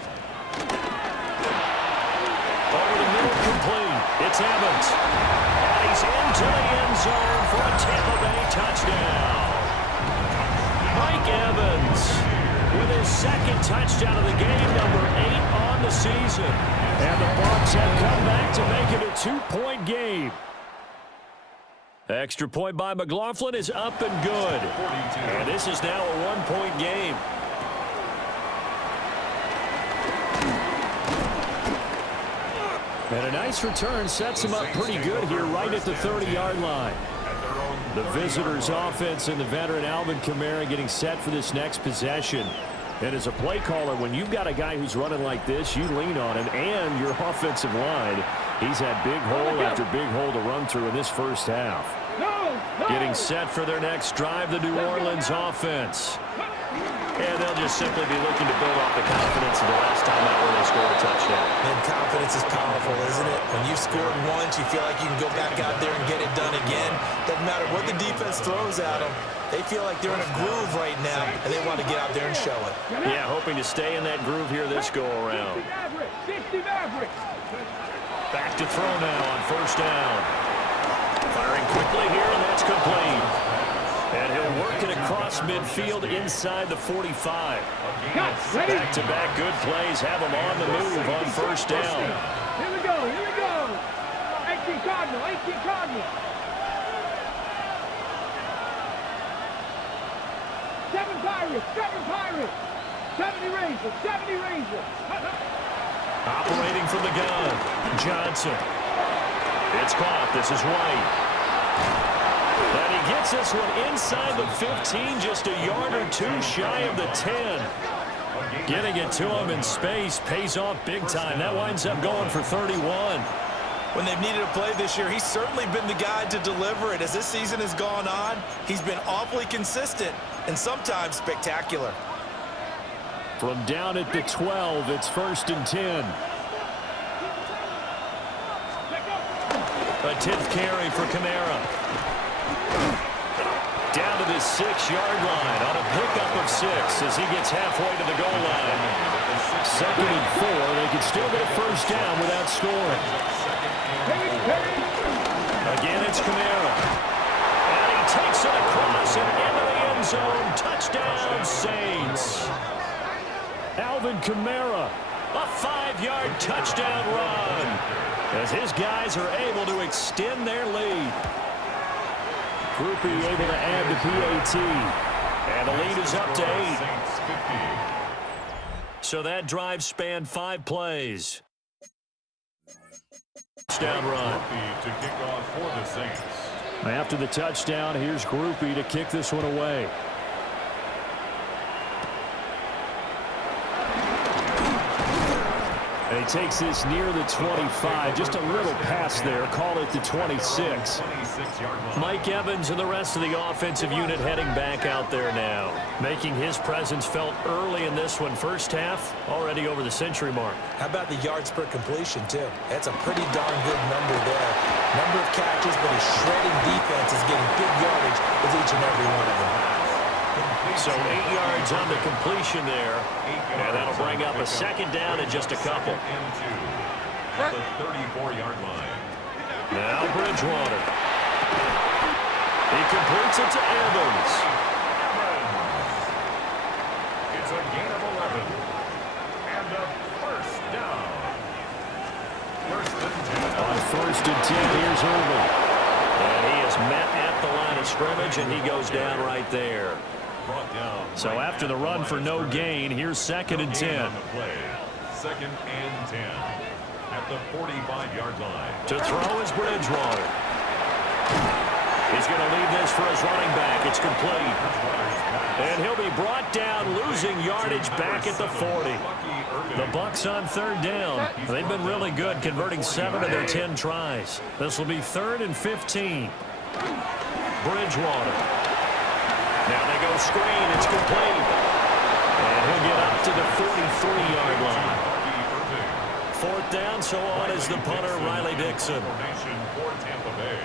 Over the middle, complete. It's Evans. And he's into the end zone for a Tampa Bay touchdown. Mike Evans with his second touchdown of the game, number 8 on the season. And the Bucs have come back to make it a 2-point game. Extra point by McLaughlin is up and good. And this is now a 1-point game. And a nice return sets him up pretty good here right at the 30-yard line. The visitors' offense and the veteran Alvin Kamara getting set for this next possession. And as a play caller, when you've got a guy who's running like this, you lean on him and your offensive line. He's had big hole after big hole to run through in this first half. Getting set for their next drive, the New Orleans offense. And they'll just simply be looking to build off the confidence of the last time out where they scored a touchdown. And confidence is powerful, isn't it? When you've scored once, you feel like you can go back out there and get it done again. Doesn't matter what the defense throws at them. They feel like they're in a groove right now, and they want to get out there and show it. Yeah, hoping to stay in that groove here this go-around. Back to throw now on first down. Firing quickly here, and that's complete. And he'll work it across midfield inside the 45. Back-to-back good plays have him on the move on first down. Here we go, here we go. 18 Cardinal, 18 Cardinal. 7 Pirates, 7 Pirates. 70 Rangers, 70 Rangers. Operating from the gun, Johnson. It's caught. This is White. And he gets this one inside the 15, just a yard or two shy of the 10. Getting it to him in space pays off big time. That winds up going for 31. When they've needed a play this year, he's certainly been the guy to deliver it. As this season has gone on, he's been awfully consistent and sometimes spectacular. From down at the 12, it's 1st and 10. A 10th carry for Kamara. Down to the 6-yard line on a pickup of 6 as he gets halfway to the goal line. 2nd and 4. They could still get a first down without scoring. Again, it's Kamara. And he takes it across and into the end zone. Touchdown, Saints. Alvin Kamara, a 5-yard touchdown run as his guys are able to extend their lead. Groupie able to add the PAT. And the lead is up to 8. So that drive spanned 5 plays. Touchdown run. To kick off for the Saints. After the touchdown, here's Groupie to kick this one away. And he takes this near the 25. Just a little pass there. Call it the 26. Mike Evans and the rest of the offensive unit heading back out there now. Making his presence felt early in this one. First half, already over the century mark. How about the yards per completion, too? That's a pretty darn good number there. Number of catches, but his shredding defense is getting big yardage with each and every one of them. So 8 yards on the completion there. And that'll bring up a second down in just a couple. At the 34-yard line. Now Bridgewater. He completes it to Evans. It's a gain of 11. And a first down. 1st and 10. On 1st and 10, here's Irvin. And he is met at the line of scrimmage, and he goes down right there. So after the run for no gain, here's 2nd and 10. 2nd and 10 at the 45-yard line. To throw is Bridgewater. He's going to lead this for his running back. It's complete. And he'll be brought down, losing yardage back at the 40. The Bucs on 3rd down. They've been really good, converting 7 of their 10 tries. This will be 3rd and 15. Bridgewater. Now they go screen. It's complete. And he'll get up to the 43-yard line. 4th down, so on is the punter, Riley Dixon. For Tampa Bay.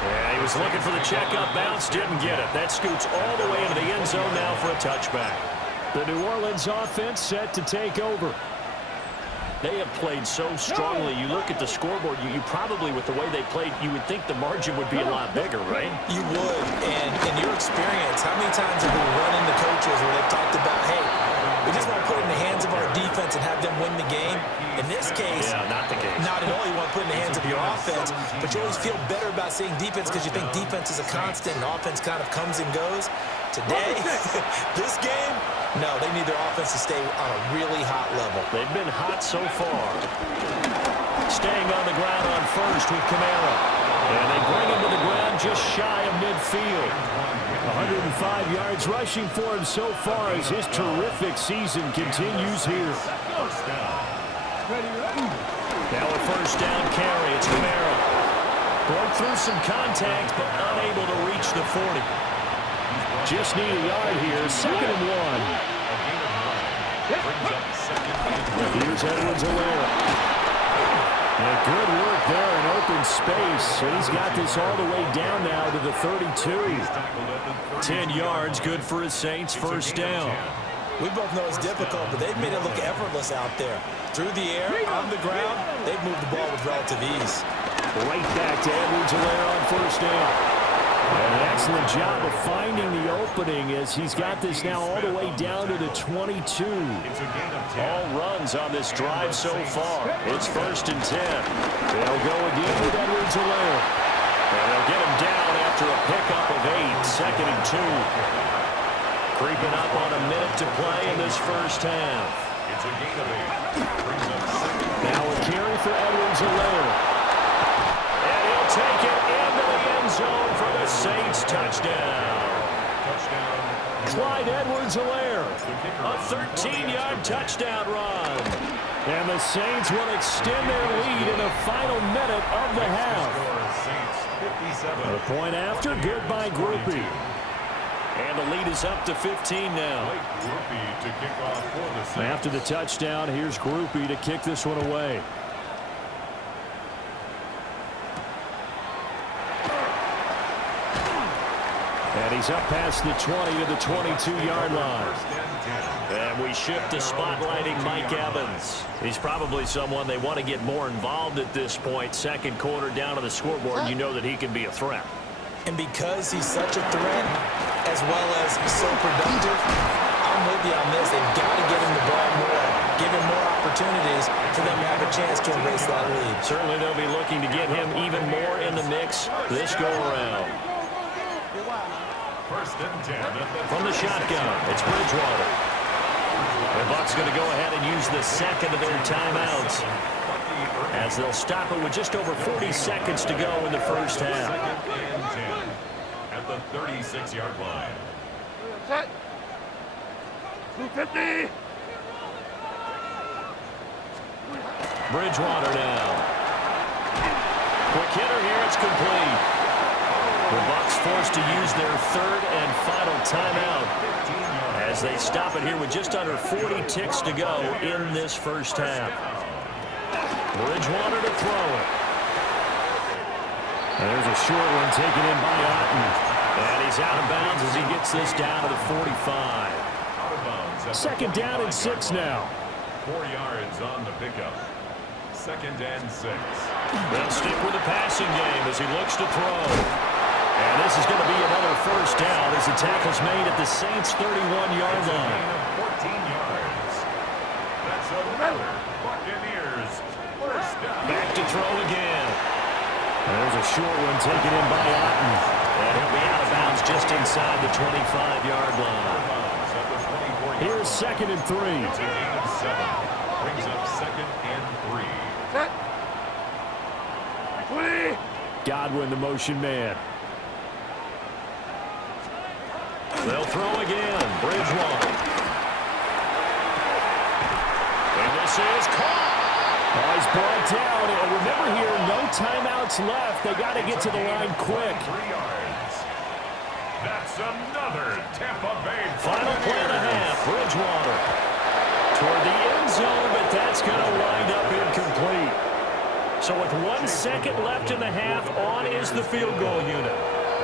Yeah, he was looking for the checkup bounce, didn't get it. That scoots all the way into the end zone now for a touchback. The New Orleans offense set to take over. They have played so strongly. You look at the scoreboard, you probably, with the way they played, you would think the margin would be a lot bigger, right? You would. And in your experience, how many times have we run into coaches where they've talked about, hey, we just want to put it in the hands of our defense and have them win the game? In this case, not the case. Not at all. You want to put it in the hands of your offense, but you always feel better about seeing defense because you think defense is a constant and offense kind of comes and goes. Today, this game, no, they need their offense to stay on a really hot level. They've been hot so far. Staying on the ground on first with Kamara. And they bring him to the ground just shy of midfield. 105 yards rushing for him so far as his terrific season continues here. Now a first down carry. It's Kamara. Broke through some contact, but unable to reach the 40. Just need a yard here. 2nd and 1. Here's Edwards-Helaire. And good work there in open space. And he's got this all the way down now to the 32. 10 yards, good for his Saints. First down. We both know it's difficult, but they've made it look effortless out there. Through the air, on the ground, they've moved the ball with relative ease. Right back to Edwards-Helaire on first down. And an excellent job of finding the opening as he's got this now all the way down to the 22. All runs on this drive so far. It's 1st and 10. They'll go again with Edwards-Helaire. And they'll get him down after a pickup of 8. 2nd and 2. Creeping up on a minute to play in this first half. It's a gain of 8. Now a carry for Edwards-Helaire. And he'll take it into the end zone for the Saints touchdown. Clyde Edwards-Helaire. A 13-yard touchdown run. And the Saints will extend their lead in the final minute of the half. A point after, good by Groupie. And the lead is up to 15 now. After the touchdown, here's Groupie to kick this one away. And he's up past the 20 to the 22-yard line. And we shift to spotlighting Mike Evans. He's probably someone they want to get more involved at this point. 2nd quarter down on the scoreboard, you know that he can be a threat. And because he's such a threat, as well as so productive, I'm with you on this. They've got to get him the ball more, give him more opportunities for them to have a chance to embrace that lead. Certainly they'll be looking to get him even more in the mix this go-around. 1st and 10. From the shotgun, it's Bridgewater. The Bucs going to go ahead and use the 2nd of their timeouts as they'll stop it with just over 40 seconds to go in the first half. 2nd and 10 at the 36-yard line. Set. 250. Bridgewater now. Quick hitter here, it's complete. The Bucs forced to use their 3rd and final timeout as they stop it here with just under 40 ticks to go in this first half. Bridgewater to throw it. And there's a short one taken in by Otten. And he's out of bounds as he gets this down to the 45. 2nd down and 6 now. 4 yards on the pickup. 2nd and 6. They'll stick with the passing game as he looks to throw. And this is going to be another first down as the tackle's made at the Saints' 31-yard line. 14 yards. That's another Buccaneers first down. Back to throw again. There's a short one taken in by Otten. And he'll be out of bounds just inside the 25-yard line. Here's 2nd and 3. It's a gain of 7. Brings up 2nd and 3. Set. 20. Godwin, the motion man. They'll throw again. Bridgewater. And this is caught. Oh, he's brought down. And remember here, no timeouts left. They got to get to the line quick. 3 yards. That's another Tampa Bay. Final play and a half. Bridgewater toward the end zone, but that's going to wind up incomplete. So with 1 second left in the half, on is the field goal unit.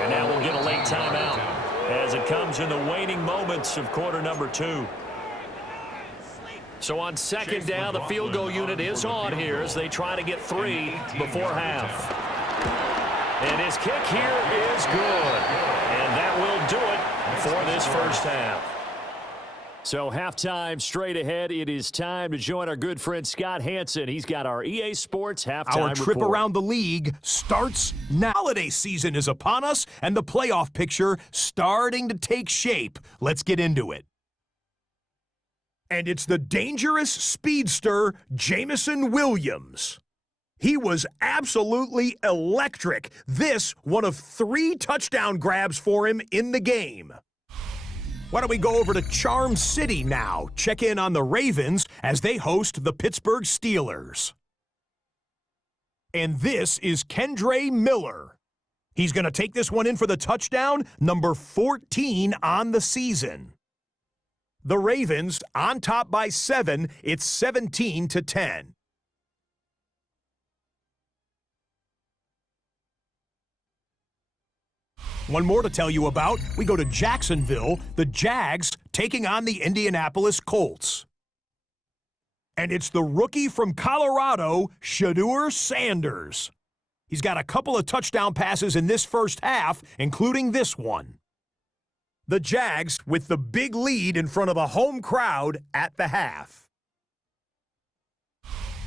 And now we'll get a late timeout as it comes in the waning moments of quarter number 2. So on second down, the field goal unit is on here as they try to get 3 before half. And his kick here is good. And that will do it for this first half. So halftime straight ahead. It is time to join our good friend Scott Hansen. He's got our EA Sports halftime Our trip report. around the league starts now. Holiday season is upon us, and the playoff picture starting to take shape. Let's get into it. And it's the dangerous speedster, Jameson Williams. He was absolutely electric. This one of 3 touchdown grabs for him in the game. Why don't we go over to Charm City now, check in on the Ravens as they host the Pittsburgh Steelers. And this is Kendre Miller. He's going to take this one in for the touchdown, number 14 on the season. The Ravens on top by 7. It's 17-10. One more to tell you about. We go to Jacksonville, the Jags taking on the Indianapolis Colts. And it's the rookie from Colorado, Shedeur Sanders. He's got a couple of touchdown passes in this first half, including this one. The Jags with the big lead in front of a home crowd at the half.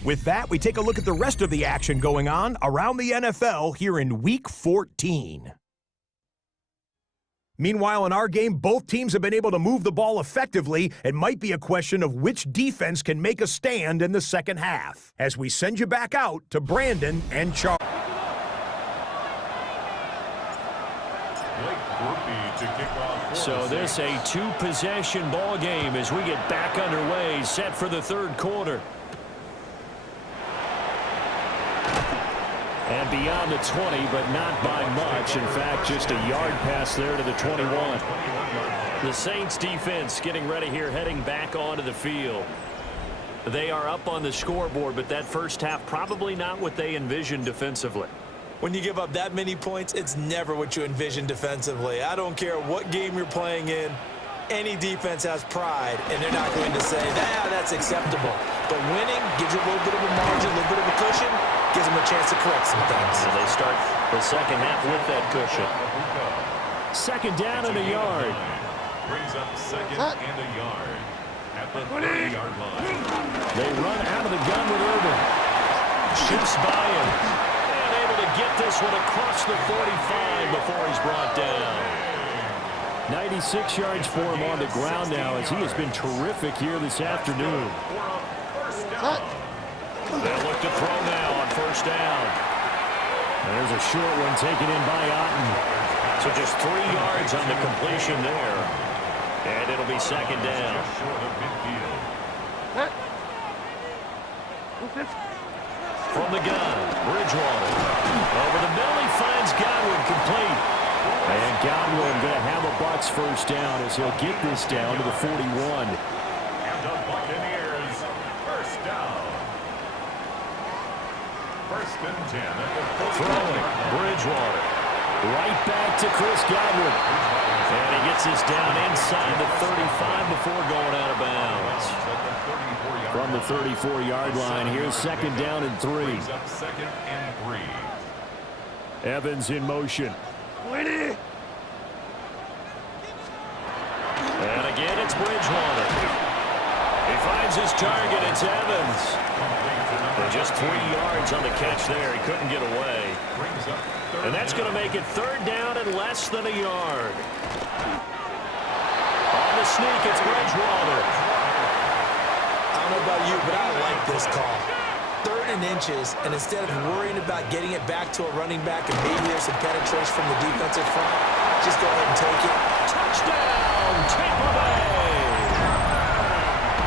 With that, we take a look at the rest of the action going on around the NFL here in Week 14. Meanwhile, in our game, both teams have been able to move the ball effectively. It might be a question of which defense can make a stand in the second half. As we send you back out to Brandon and Charles. So this a 2-possession ball game as we get back underway, set for the third quarter. And beyond the 20, but not by much. In fact, just a yard pass there to the 21. The Saints defense getting ready here, heading back onto the field. They are up on the scoreboard, but that first half probably not what they envisioned defensively. When you give up that many points, it's never what you envision defensively. I don't care what game you're playing in. Any defense has pride, and they're not going to say, that's acceptable. But winning gives you a little bit of a margin, a little bit of a cushion, gives them a chance to correct some things. So they start the second half with that cushion. Second down and a yard. Brings up second and a yard at the 30-yard line. They run out of the gun with Urban. Shifts by him. And able to get this one across the 45 before he's brought down. 96 yards for him on the ground now as he has been terrific here this afternoon. They'll look to throw now on first down. There's a short one taken in by Otten. So just 3 yards on the completion there. And it'll be second down. From the gun, Bridgewater. Over the middle, he finds Godwin complete. And Godwin going to have a Bucs first down as he'll get this down to the 41. And the Buccaneers first down. First and 10 at the 40. Throwing, Bridgewater. Right back to Chris Godwin. And he gets this down inside the 35 before going out of bounds. From the 34-yard line, here's second down and 3. Up second and 3. Evans in motion. And again, it's Bridgewater. He finds his target. It's Evans. And just 3 yards on the catch there. He couldn't get away. And that's going to make it third down and less than a yard. On the sneak, it's Bridgewater. I don't know about you, but I like this call. 3rd and inches, and instead of worrying about getting it back to a running back and maybe there's some penetration from the defensive front, just go ahead and take it. Touchdown, Tampa Bay!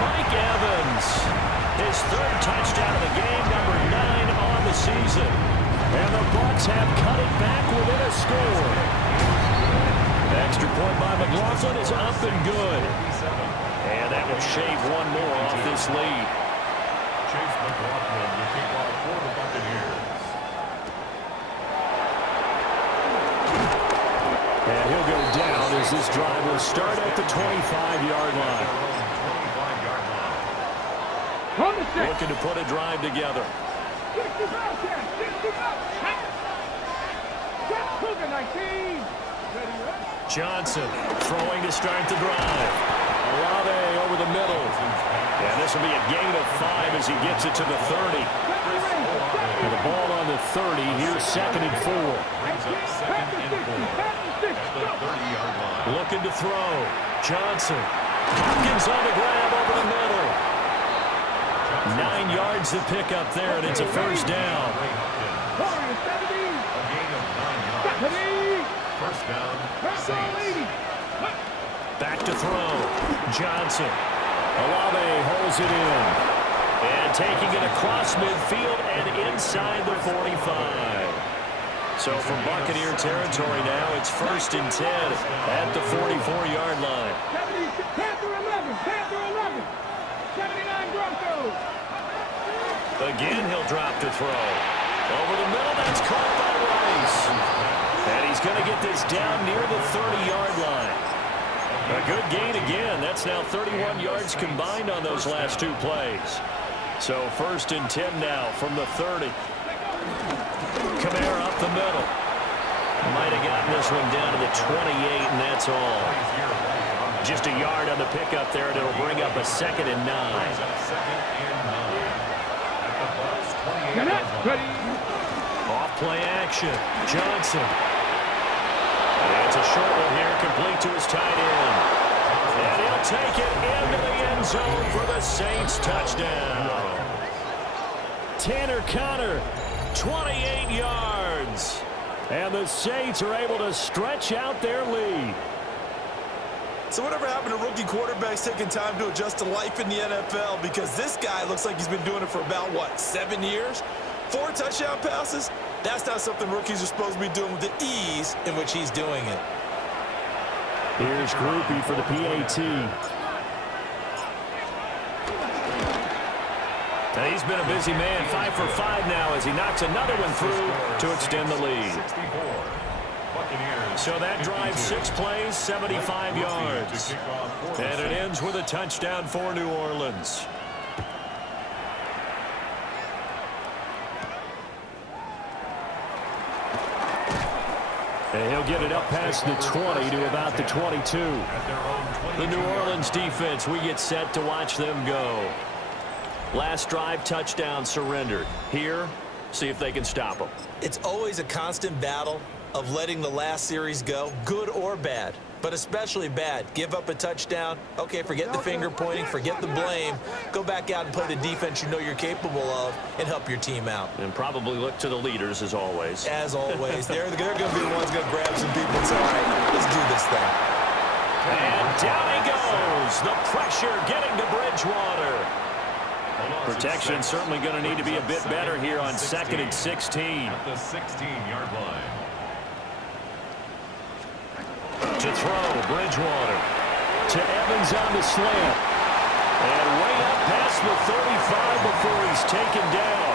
Mike Evans, his 3rd touchdown of the game, number 9 on the season. And the Bucs have cut it back within a score. Extra point by McLaughlin is up and good. And that will shave one more off this lead. Chase McLaughlin will kick off for the Buccaneers. And he'll go down as this drive will start at the 25-yard line. looking to put a drive together. 60 bucks here. 60 bucks. Cougar 19. Johnson throwing to start the drive. Olave over the middle. And this will be a gain of 5 as he gets it to the 30. And the ball on the 30. Here's 2nd and 4. Looking to throw. Johnson. Hopkins on the grab over the middle. 9 yards to pick up there, and it's a first down. First down, Saints. Back to throw. Johnson. Olave holds it in. And taking it across midfield and inside the 45. So from Buccaneer territory now, it's 1st and 10 at the 44-yard line. Panther 11. Panther 11. 79 Broncos. Again, he'll drop to throw. Over the middle, that's caught by Rice. And he's going to get this down near the 30-yard line. A good gain again. That's now 31 yards combined on those last 2 plays. So 1st and 10 now from the 30. Kamara up the middle. Might have gotten this one down to the 28, and that's all. Just a yard on the pickup there, and it'll bring up a 2nd and 9. Off play action. Johnson. And it's a short one here, complete to his tight end. And he'll take it into the end zone for the Saints touchdown. Tanner Conner, 28 yards. And the Saints are able to stretch out their lead. So whatever happened to rookie quarterbacks taking time to adjust to life in the NFL? Because this guy looks like he's been doing it for about, 7 years? 4 touchdown passes? That's not something rookies are supposed to be doing with the ease in which he's doing it. Here's Groupie for the PAT. And he's been a busy man, 5 for 5 now as he knocks another one through to extend the lead. So that drives 6 plays, 75 yards. And it ends with a touchdown for New Orleans. And he'll get it up past the 20 to about the 22. The New Orleans defense, we get set to watch them go. Last drive, touchdown surrendered. Here, see if they can stop them. It's always a constant battle of letting the last series go, good or bad, but especially bad. Give up a touchdown. Okay, forget the finger pointing, forget the blame. Go back out and play the defense you know you're capable of and help your team out. And probably look to the leaders, as always. As always. They're going to be the ones going to grab some people and say, all right, let's do this thing. And down he goes. The pressure getting to Bridgewater. Protection certainly going to need to be a bit better here on 2nd and 16. At the 16-yard line. To throw, Bridgewater. To Evans on the slant. And way up past the 35 before he's taken down.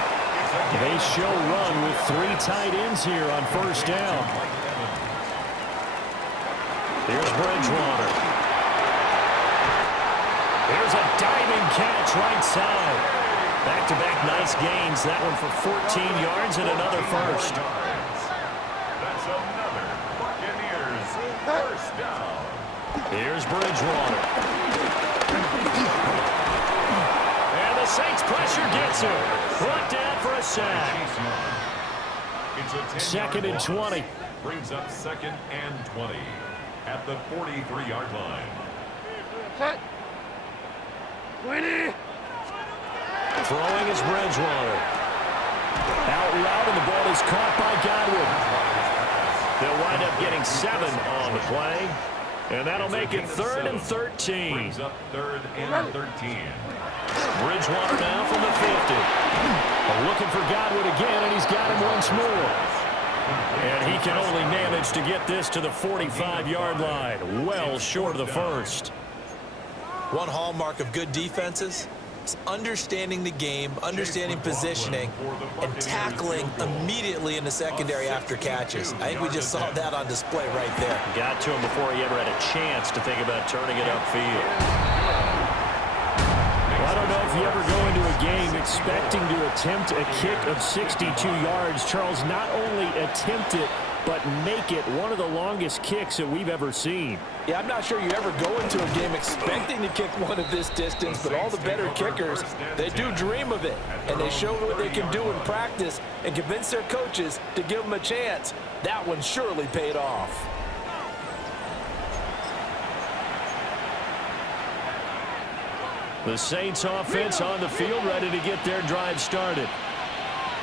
They show run with 3 tight ends here on 1st down. Here's Bridgewater. Here's a diving catch right side. Back-to-back nice gains. That one for 14 yards and another first. That's another Buccaneers first down. Here's Bridgewater. And the Saints pressure gets him. Brought down for a sack. It's a 2nd and 20. Brings up 2nd and 20 at the 43-yard line. Set. 20. Throwing is Bridgewater. Out loud, and the ball is caught by Godwin. They'll wind up getting 7 on the play. And that'll make it 3rd and 13. Brings up 3rd and 13. Bridgewater now from the 50. Looking for Godwin again, and he's got him once more. And he can only manage to get this to the 45-yard line. Well short of the first. One hallmark of good defenses is understanding the game, understanding positioning, and tackling immediately in the secondary after catches. I think we just saw that on display right there. Got to him before he ever had a chance to think about turning it upfield. Why don't don't know if you ever go into a game expecting to attempt a kick of 62 yards. Charles, not only attempt it, but make it one of the longest kicks that we've ever seen. Yeah, I'm not sure you ever go into a game expecting to kick one of this distance, but all the better kickers, they do dream of it, and they show what they can do in practice and convince their coaches to give them a chance. That one surely paid off. The Saints offense on the field, ready to get their drive started.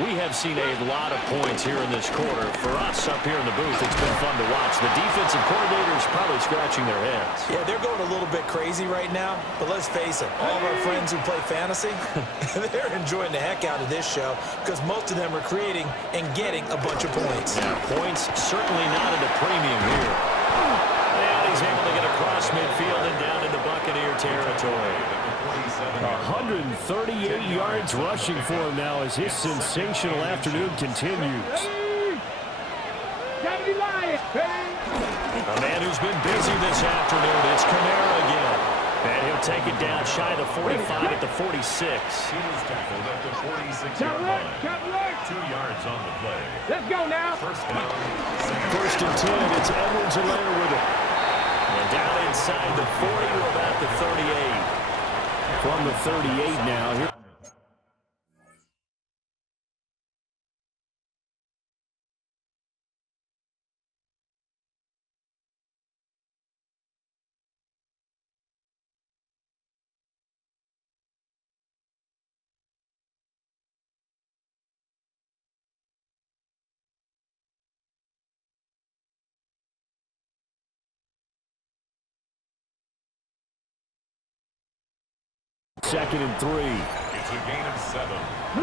We have seen a lot of points here in this quarter. For us up here in the booth, it's been fun to watch. The defensive coordinators probably scratching their heads. Yeah, they're going a little bit crazy right now, but let's face it, all of our friends who play fantasy, they're enjoying the heck out of this show because most of them are creating and getting a bunch of points. Yeah, points certainly not at a premium here. And he's able to get across midfield and down into Buccaneer territory. 138 yards rushing for him now as his sensational afternoon continues. A man who's been busy this afternoon, it's Kamara again. And he'll take it down shy of the 45 at the 46. He was tackled at the 46-yard line. 2 yards on the play. Let's go now. First down. First and 10, it's Edwards-Helaire with it. And down inside the 40 to about the 38. From the 38 now. Here. Second and 3. It's a gain of 7.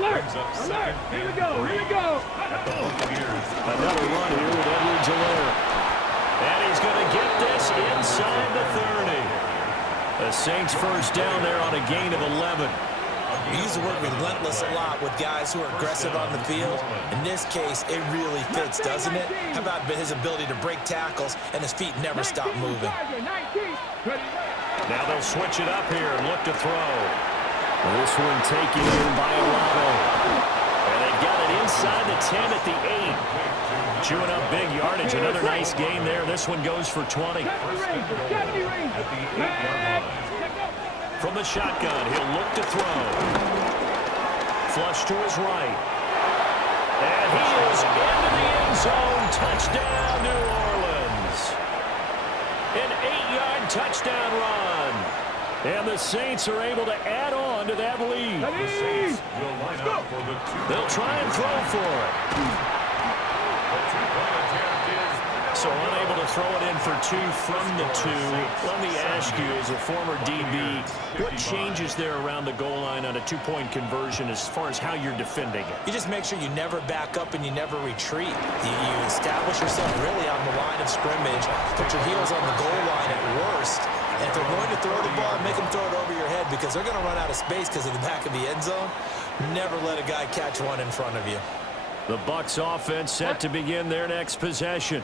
Alert! Brings up Alert! second Here we and go! 3 Here we go! at the Buccaneers. Another run here with Edwards-Helaire. And he's going to get this inside the 30. The Saints first down there on a gain of 11. We used to work relentless a lot with guys who are aggressive on the field. In this case, it really fits, doesn't it? How about his ability to break tackles and his feet never stop moving? Now they'll switch it up here and look to throw. This one taken in by Olave. And they've got it inside the 10 at the 8. Chewing up big yardage. Another nice gain there. This one goes for 20. From the shotgun, he'll look to throw. Flush to his right. And he is into the end zone. Touchdown, New Orleans. An 8-yard touchdown run. And the Saints are able to add on to that lead. The Saints will line up for the 2. They'll try and throw for it. The 2-point attempt is So unable to throw it in for 2 from the 2. Let me ask you, as a former DB, what changes there around the goal line on a 2-point conversion as far as how you're defending it? You just make sure you never back up and you never retreat. You establish yourself really on the line of scrimmage, put your heels on the goal line at worst, and if they're going to throw the ball, make them throw it over your head because they're going to run out of space because of the back of the end zone. Never let a guy catch one in front of you. The Bucs offense set to begin their next possession.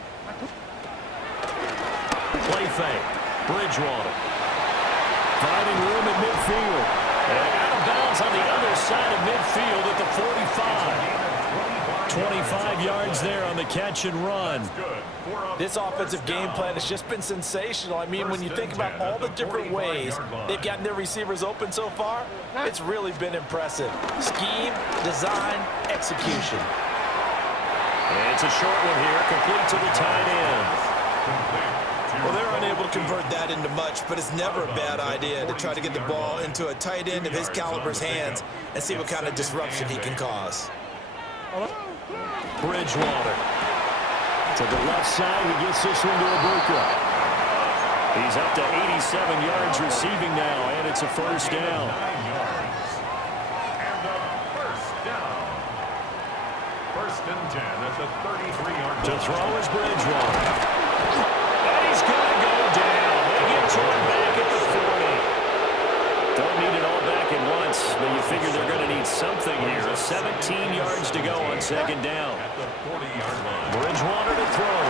Play fake. Bridgewater. Finding room at midfield. And out of bounds on the other side of midfield at the 45. 25 yards there on the catch and run. This offensive game plan has just been sensational. I mean, when you think about all the different ways they've gotten their receivers open so far, it's really been impressive. Scheme, design, execution. And it's a short one here, complete to the tight end. Well, they're unable to convert that into much, but it's never a bad idea to try to get the ball into a tight end of his caliber's hands and see what kind of disruption he can cause. Bridgewater. To the left side, he gets this one to Ibuka. He's up to 87 yards receiving now, and it's a first down. First and 10 at the 33-yard line. To throw is Bridgewater. And he's going to go down. They get to him back at the 40. Don't need it all back at once, but you figure they're going to need something here. 17 yards to go on second down. At the 40-yard line. Bridgewater to throw.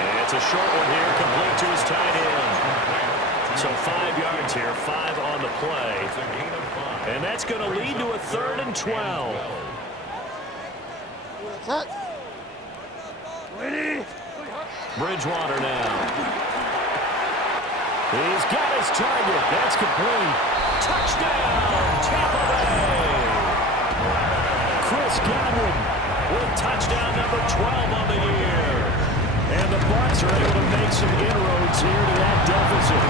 And it's a short one here, complete to his tight end. So 5 yards here, 5 on the play. And that's going to lead to a 3rd and 12. Bridgewater now. He's got his target. That's complete. Touchdown, Tampa Bay. Chris Godwin with touchdown number 12 on the year. And the Bucs are able to make some inroads here to that deficit.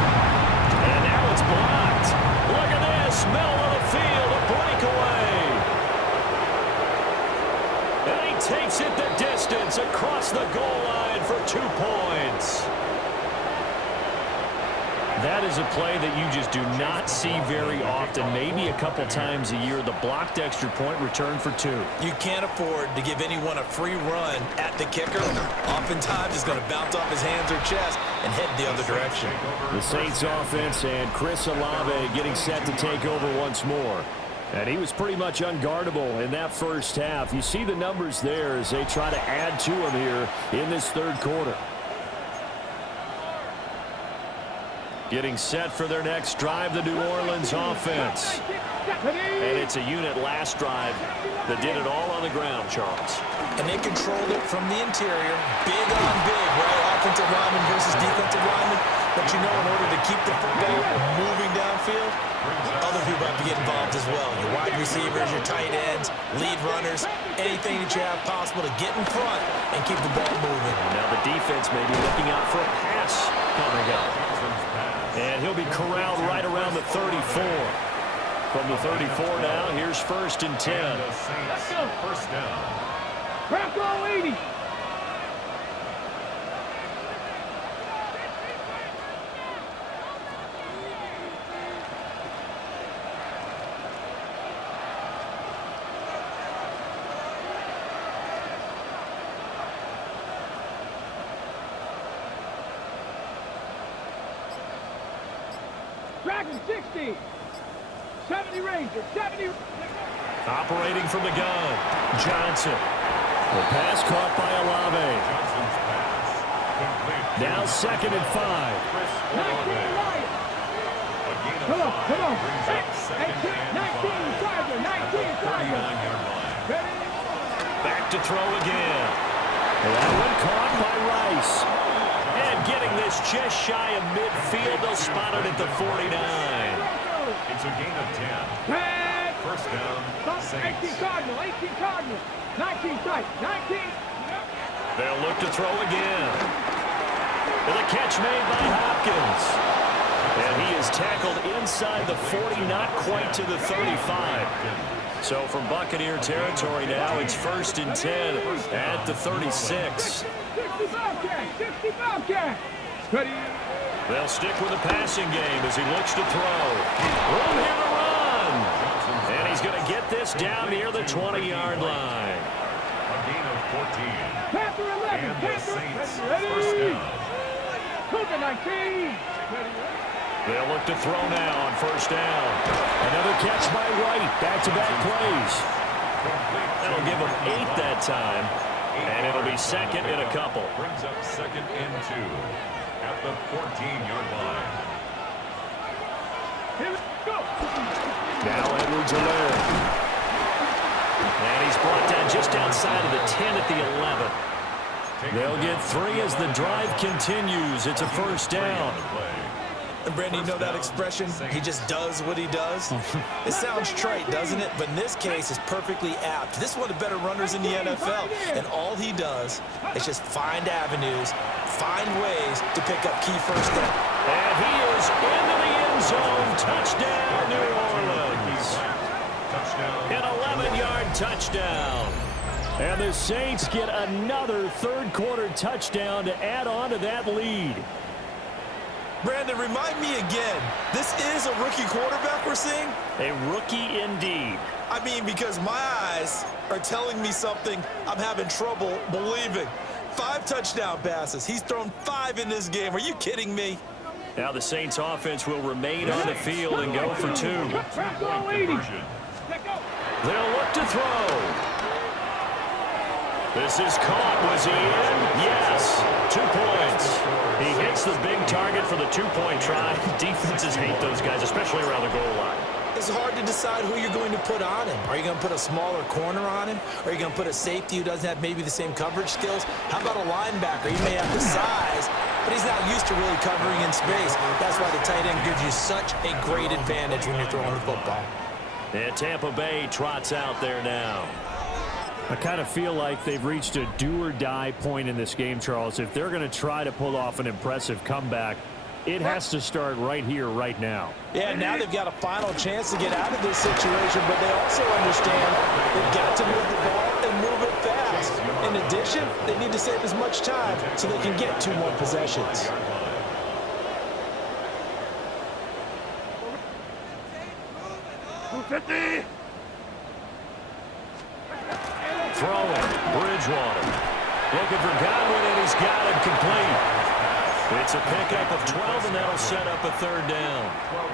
And now it's blocked. Look at this. Middle of the field, a breakaway. And he takes it the distance across the goal line for 2 points. That is a play that you just do not see very often, maybe a couple times a year. The blocked extra point return for 2. You can't afford to give anyone a free run at the kicker. Oftentimes, it's going to bounce off his hands or chest and head the other direction. The Saints offense and Chris Olave getting set to take over once more. And he was pretty much unguardable in that first half. You see the numbers there as they try to add to him here in this 3rd quarter. Getting set for their next drive, the New Orleans offense. And it's a unit last drive that did it all on the ground, Charles. And they controlled it from the interior. Big on big, right? Offensive lineman versus defensive lineman. But you know, in order to keep the football moving downfield, other people have to get involved as well. Your wide receivers, your tight ends, lead runners, anything that you have possible to get in front and keep the ball moving. Now the defense may be looking out for a pass coming up. And he'll be corralled right around the 34. From the 34 now, here's 1st and 10. Let's go. First down. Bronco 80. Dragon 60. 70 Ranger. 70. Operating from the gun, Johnson. The pass caught by Olave. Johnson's pass. Complete. Now 2nd and 5. 19 Lions. Come on, come on. 19 Charger. 19 Charger. 39-yard line. Ready? Back to throw again. That one caught by Rice. And getting this just shy of midfield, they'll spot it at the 49. It's a gain of 10. Head. First down, 18 Saints. Cardinal. 18 Cardinal. 19 tight. 19. They'll look to throw again. And the catch made by Hopkins. And he is tackled inside the 40, not quite to the 35. So from Buccaneer territory now, it's 1st and 10 at the 36. 65 catch. 65 catch. Ready? They'll stick with the passing game as he looks to throw. Room here to run. And he's going to get this down near the 20-yard line. A gain of 14. Panther 11. And the Panther. Saints, Ready? first down. Cougar 19. They'll look to throw now on 1st down. Another catch by White. Back-to-back plays. That'll give him 8 that time. And it'll be 2nd and a couple. Brings up 2nd and 2 at the 14-yard line. Here we go. Now Edwards-Helaire. And he's brought down just outside of the 10 at the 11. They'll get 3 as the drive continues. It's a 1st down. And Brandon, you know that expression, he just does what he does? It sounds trite, doesn't it? But in this case, it's perfectly apt. This is one of the better runners in the NFL. And all he does is just find avenues, find ways to pick up key first down. And he is into the end zone. Touchdown, New Orleans. An 11-yard touchdown. And the Saints get another 3rd quarter touchdown to add on to that lead. Brandon, remind me again, this is a rookie quarterback we're seeing? A rookie indeed. I mean, because my eyes are telling me something I'm having trouble believing. 5 touchdown passes. He's thrown 5 in this game. Are you kidding me? Now the Saints offense will remain on the field and go for 2. Bronco 80. They'll look to throw. This is caught. Was he in? Yes. 2 points. He hits the big target for the two-point try. Defenses hate those guys, especially around the goal line. It's hard to decide who you're going to put on him. Are you going to put a smaller corner on him? Are you going to put a safety who doesn't have maybe the same coverage skills? How about a linebacker? He may have the size, but he's not used to really covering in space. That's why the tight end gives you such a great advantage when you're throwing the football. And Tampa Bay trots out there now. I kind of feel like they've reached a do-or-die point in this game, Charles. If they're going to try to pull off an impressive comeback, it has to start right here, right now. Yeah, now they've got a final chance to get out of this situation, but they also understand they've got to move the ball and move it fast. In addition, they need to save as much time so they can get 2 more possessions. Throwing, Bridgewater. Looking for Godwin, and he's got it complete. It's a pickup of 12, and that'll set up a 3rd down.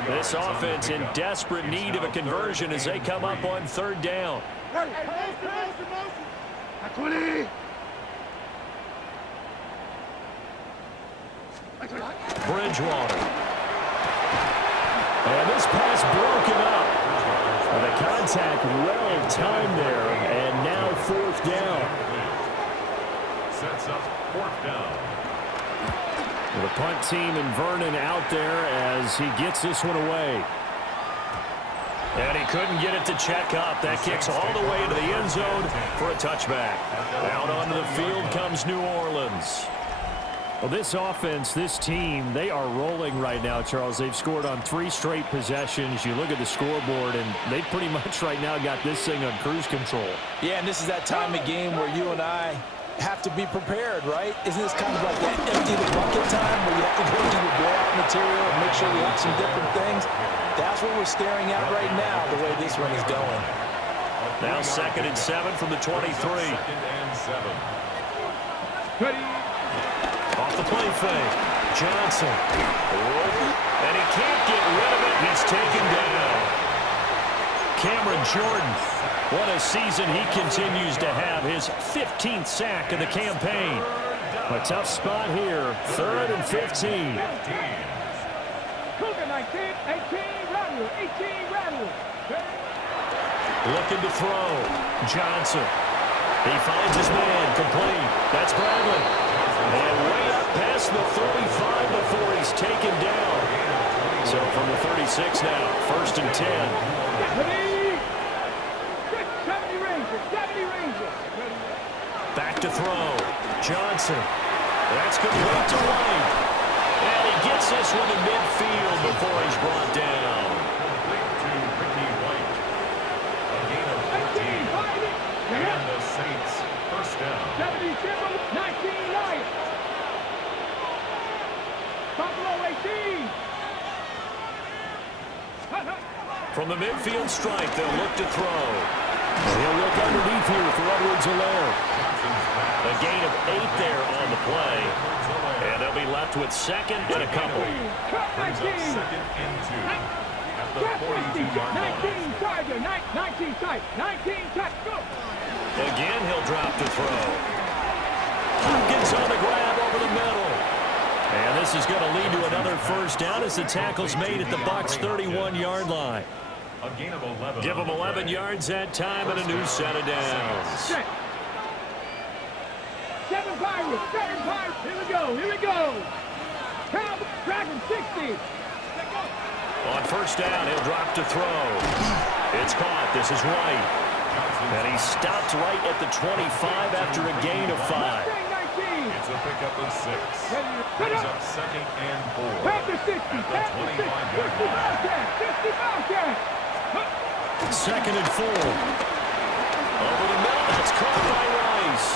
This offense in desperate need of a conversion as they come up on 3rd down. Bridgewater. And this pass broken up. The contact well timed there, and now 4th down. Sets up 4th down. The punt team and Vernon out there as he gets this one away. And he couldn't get it to check up. That kicks all the way to the end zone for a touchback. Out onto the field comes New Orleans. Well, this offense, this team, they are rolling right now, Charles. They've scored on 3 straight possessions. You look at the scoreboard, and they pretty much right now got this thing on cruise control. Yeah, and this is that time of game where you and I have to be prepared, right? Isn't this kind of like that empty the bucket time where you have to go to your blowout material and make sure you have some different things? That's what we're staring at right now, the way this one is going. Now 2nd and 7 from the 23. 2nd and 7. Off the play fake. Johnson. And he can't get rid of it. He's taken down. Cameron Jordan. What a season he continues to have. His 15th sack of the campaign. A tough spot here. 3rd and 15. Cougar 19, 18, Rattle, 18, Rattle. Looking to throw. Johnson. He finds his man. Complete. That's Bradley. And way up past the 35 before he's taken down. So from the 36 now. 1st and 10. 70 Rangers. Back to throw. Johnson. That's going to go to White. And he gets this one to midfield before he's brought down. Complete to Ricky White. A gain of 14. And the Saints, 1st down. 19 Lions. Buffalo 18. From the midfield stripe, they'll look to throw. He'll look underneath here for Edwards-Helaire. A gain of 8 there on the play. And they'll be left with 2nd and a couple. Brings up 2nd and 2. At the 42-yard line. 19 Tiger, 19 tight, 19 tight, go. Again, he'll drop to throw. Hopkins on the grab over the middle. And this is going to lead to another 1st down as the tackle's made at the Bucs' 31-yard line. A gain of 11. Give them 11 yards that time and a new set of downs. 7 Pirates, 7 Pirates. Here we go. Cowboys, Dragon 60. On 1st down, he'll drop to throw. It's caught. This is White. And he stopped right at the 25 after a gain of 5. It's a pickup of 6. Brings up 2nd and 4. Panther 60, At the 25-yard line. 50 Bobcat. 2nd and 4. Over the middle, that's caught by Rice.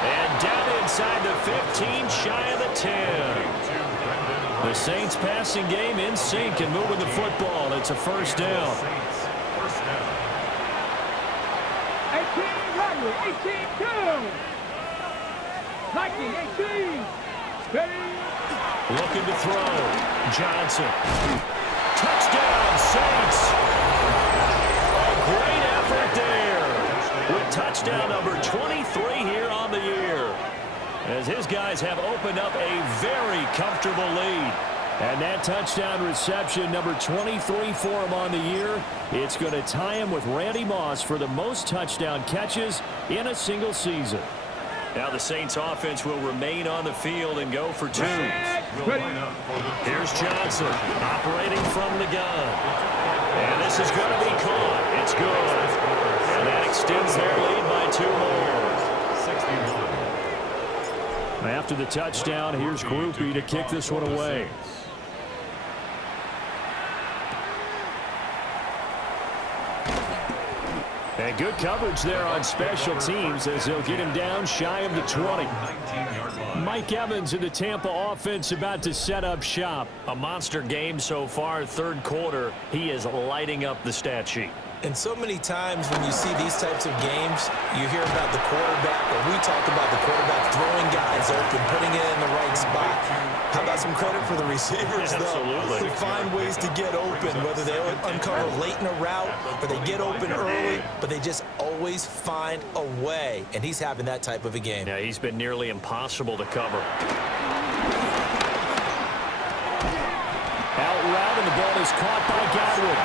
And down inside the 15, shy of the 10. The Saints passing game in sync and moving the football. It's a 1st down. 18 Rodney, 18-2. 19, 18. Looking to throw. Johnson. Touchdown, Saints. A great effort there. With Touchdown number 23 here on the year, as his guys have opened up a very comfortable lead. And that touchdown reception, number 23 for him on the year, it's going to tie him with Randy Moss for the most touchdown catches in a single season. Now the Saints offense will remain on the field and go for two. Here's Johnson operating from the gun. And this is going to be caught. It's good. And that extends their lead by 2 more. After the touchdown, here's Groupie to kick this one away. And good coverage there on special teams as they'll get him down shy of the 20. Mike Evans in the Tampa offense about to set up shop. A monster game so far, third quarter. He is lighting up the stat sheet. And so many times when you see these types of games, you hear about the quarterback, or we talk about the quarterback throwing guys open, putting it in the right spot. How about some credit for the receivers, though? Absolutely. Who find ways to get open, whether they uncover late in a route or they get open early, but they just always find a way. And he's having that type of a game. Yeah, he's been nearly impossible to cover. Out route, and the ball is caught by Godwin.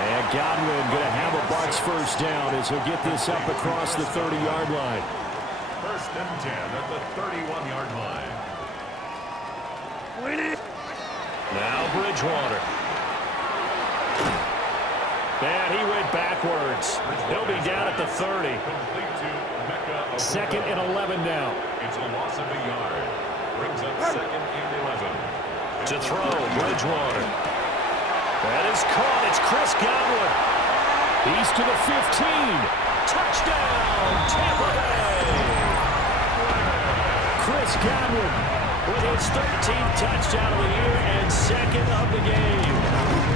And Godwin going to have a Bucs first down as he'll get this up across the 30-yard line. First and 10 at the 31-yard line. Now Bridgewater. And he went backwards. He'll be down at the 30. Second and 11 now. It's a loss of a yard. Brings up second and 11. To throw, Bridgewater. That is caught. It's Chris Godwin. He's to the 15. Touchdown, Tampa Bay. Chris Godwin with his 13th touchdown of the year and second of the game.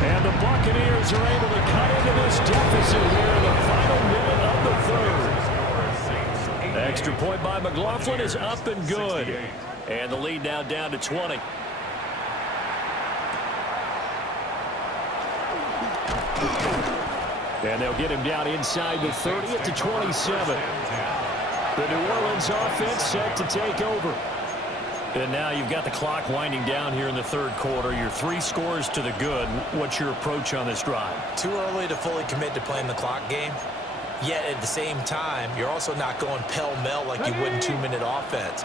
And the Buccaneers are able to cut into this deficit here in the final minute of the third. Extra point by McLaughlin is up and good. And the lead now down to 20. And they'll get him down inside the 30 at the 27. The New Orleans offense set to take over. And now you've got the clock winding down here in the third quarter. Your 3 scores to the good. What's your approach on this drive? Too early to fully commit to playing the clock game. Yet at the same time, you're also not going pell-mell like you would in 2-minute offense.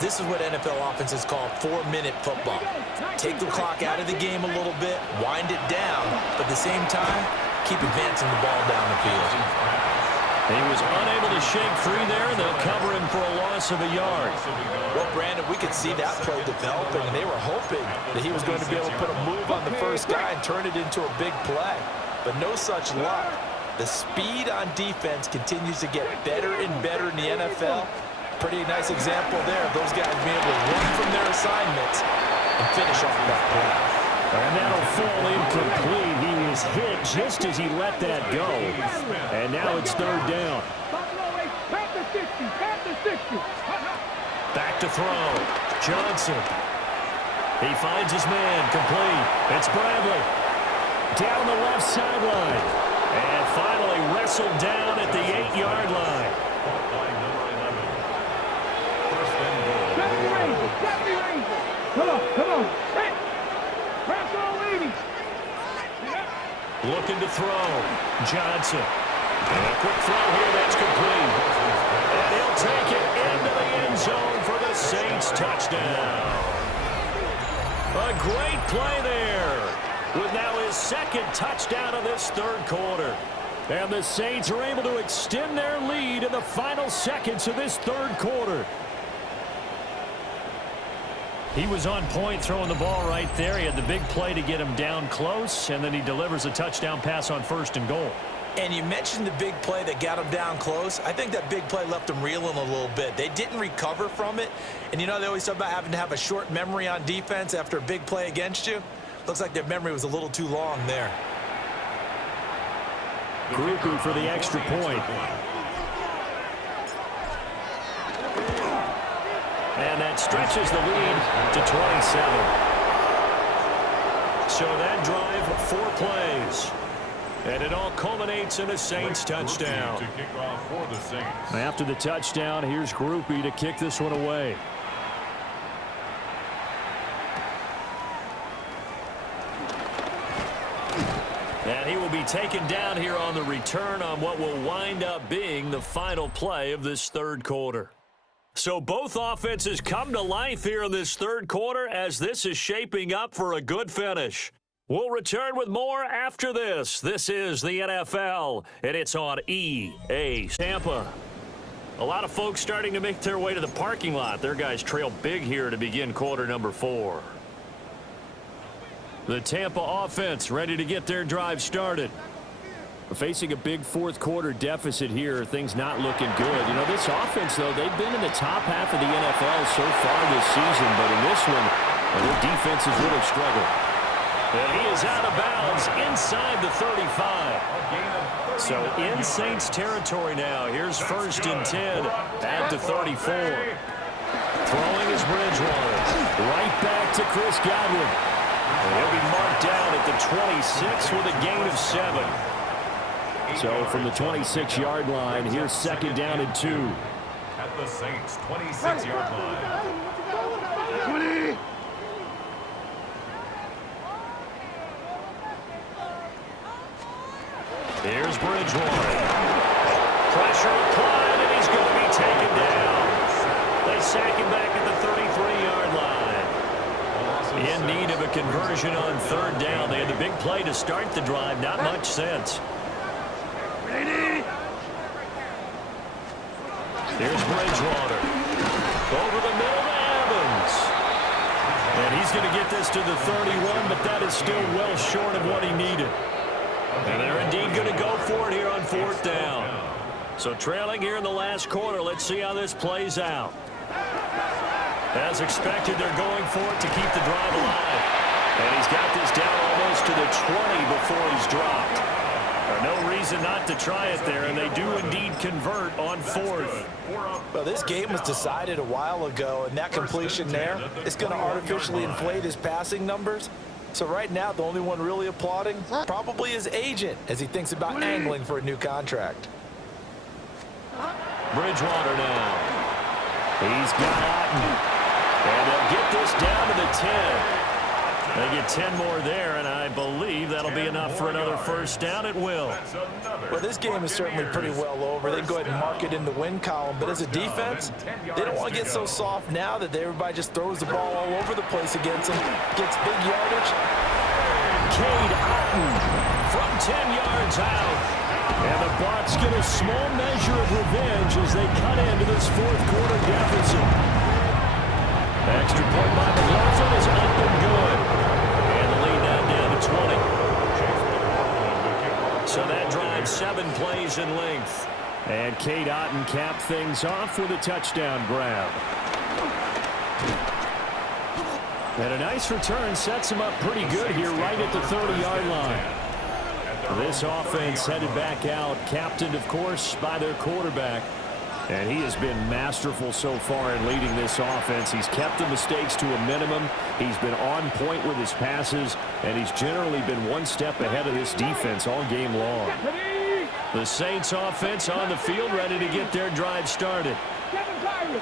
This is what NFL offenses call 4-minute football. Take the clock out of the game a little bit, wind it down, but at the same time, keep advancing the ball down the field. He was unable to shake free there, and they'll cover him for a loss of a yard. Well, Brandon, we could see that play developing, and they were hoping that he was going to be able to put a move on the first guy and turn it into a big play. But no such luck. The speed on defense continues to get better and better in the NFL. Pretty nice example there of those guys being able to run from their assignments and finish off that play. And that'll fall incomplete. He was hit just as he let that go. And now it's third down. Back to throw. Johnson. He finds his man. Complete. It's Bradley. Down the left sideline. And finally wrestled down at the 8-yard line. Come on. Hey. Press on, ladies. Looking to throw. Johnson. And a quick throw here that's complete. And he'll take it into the end zone for the Saints touchdown. A great play there, with now his second touchdown of this third quarter. And the Saints are able to extend their lead in the final seconds of this third quarter. He was on point throwing the ball right there. He had the big play to get him down close, and then he delivers a touchdown pass on first and goal. And you mentioned the big play that got him down close. I think that big play left him reeling a little bit. They didn't recover from it. And you know, they always talk about having to have a short memory on defense after a big play against you. Looks like their memory was a little too long there. Groupie for the extra point. And that stretches the lead to 27. So that drive, 4 plays. And it all culminates in a Saints touchdown. To kick off for the Saints. After the touchdown, here's Groupie to kick this one away. And he will be taken down here on the return on what will wind up being the final play of this third quarter. So both offenses come to life here in this third quarter as this is shaping up for a good finish. We'll return with more after this. This is the NFL, and it's on EA Tampa. A lot of folks starting to make their way to the parking lot. Their guys trail big here to begin quarter number 4. The Tampa offense ready to get their drive started. Facing a big fourth quarter deficit here, things not looking good. You know, this offense, though, they've been in the top half of the NFL so far this season, but in this one, their defense has really struggled. And he is out of bounds inside the 35. So in Saints territory now. Here's 1st and 10 at the 34. Throwing is Bridgewater. Right back to Chris Godwin. And he'll be marked down at the 26 with a gain of 7. So from the 26-yard line, here's 2nd down and 2. At the Saints' 26-yard line. 20. Here's Bridgewater. Pressure applied, and he's going to be taken down. They sack him back at the 33-yard line. In need of a conversion on 3rd down. They had the big play to start the drive. Not much sense. Here's Bridgewater. Over the middle to Evans. And he's going to get this to the 31, but that is still well short of what he needed. And they're indeed going to go for it here on 4th down. So trailing here in the last quarter. Let's see how this plays out. As expected, they're going for it to keep the drive alive. And he's got this down almost to the 20 before he's dropped. No reason not to try it there, and they do indeed convert on 4th. Well, this game was decided a while ago, and that completion there is going to artificially inflate his passing numbers. So right now, the only one really applauding probably his agent as he thinks about angling for a new contract. Bridgewater now. He's got Otten. And they'll get this down to the 10. They get 10 more there, and I believe that'll be enough for another 1st down. It will. Well, this game is certainly pretty well over. They go ahead and mark it in the win column. But as a defense, they don't want to get so soft now that everybody just throws the ball all over the place against them. Gets big yardage. Cade Otten from 10 yards out. And the Bucs get a small measure of revenge as they cut into this fourth quarter deficit. Extra point by McLaughlin is up and good. And the lead now down to 20. So that drives 7 plays in length. And Cade Otten capped things off with a touchdown grab. And a nice return sets him up pretty good here right at the 30-yard line. This offense headed back out, captained, of course, by their quarterback. And he has been masterful so far in leading this offense. He's kept the mistakes to a minimum. He's been on point with his passes, and he's generally been one step ahead of this defense all game long. The Saints offense on the field ready to get their drive started.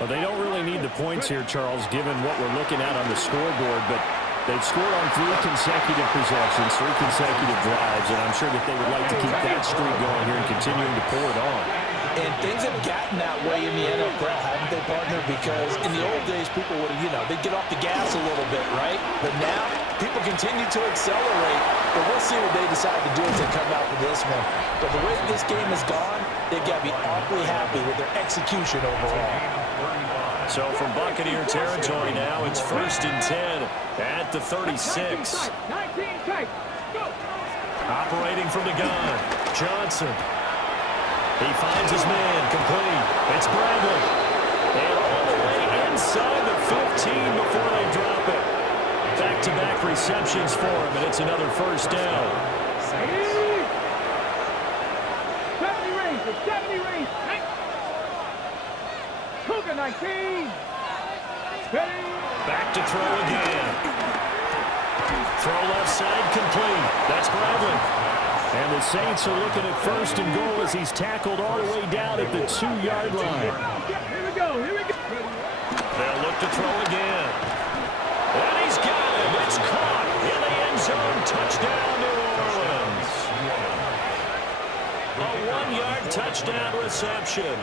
Well, they don't really need the points here, Charles, given what we're looking at on the scoreboard, but they've scored on 3 consecutive possessions, 3 consecutive drives, and I'm sure that they would like to keep that streak going here and continuing to pour it on. And things have gotten that way in the NFL, haven't they, partner? Because in the old days, people would have, they'd get off the gas a little bit, right? But now, people continue to accelerate. But we'll see what they decide to do as they come out with this one. But the way this game has gone, they've got to be awfully happy with their execution overall. So from Buccaneer territory now, it's 1st and 10 at the 36. Operating from the gun, Johnson. He finds his man, complete. It's Bradley. And all the way inside the 15 before they drop it. Back-to-back receptions for him, and it's another 1st down. 70 range, 70 range. Cougar 19. Back to throw again. Throw left side, complete. That's Bradley. And the Saints are looking at first and goal as he's tackled all the way down at the 2-yard line. Here we go. Here we go. They'll look to throw again. And he's got him. It's caught in the end zone. Touchdown, New Orleans. A 1-yard touchdown reception.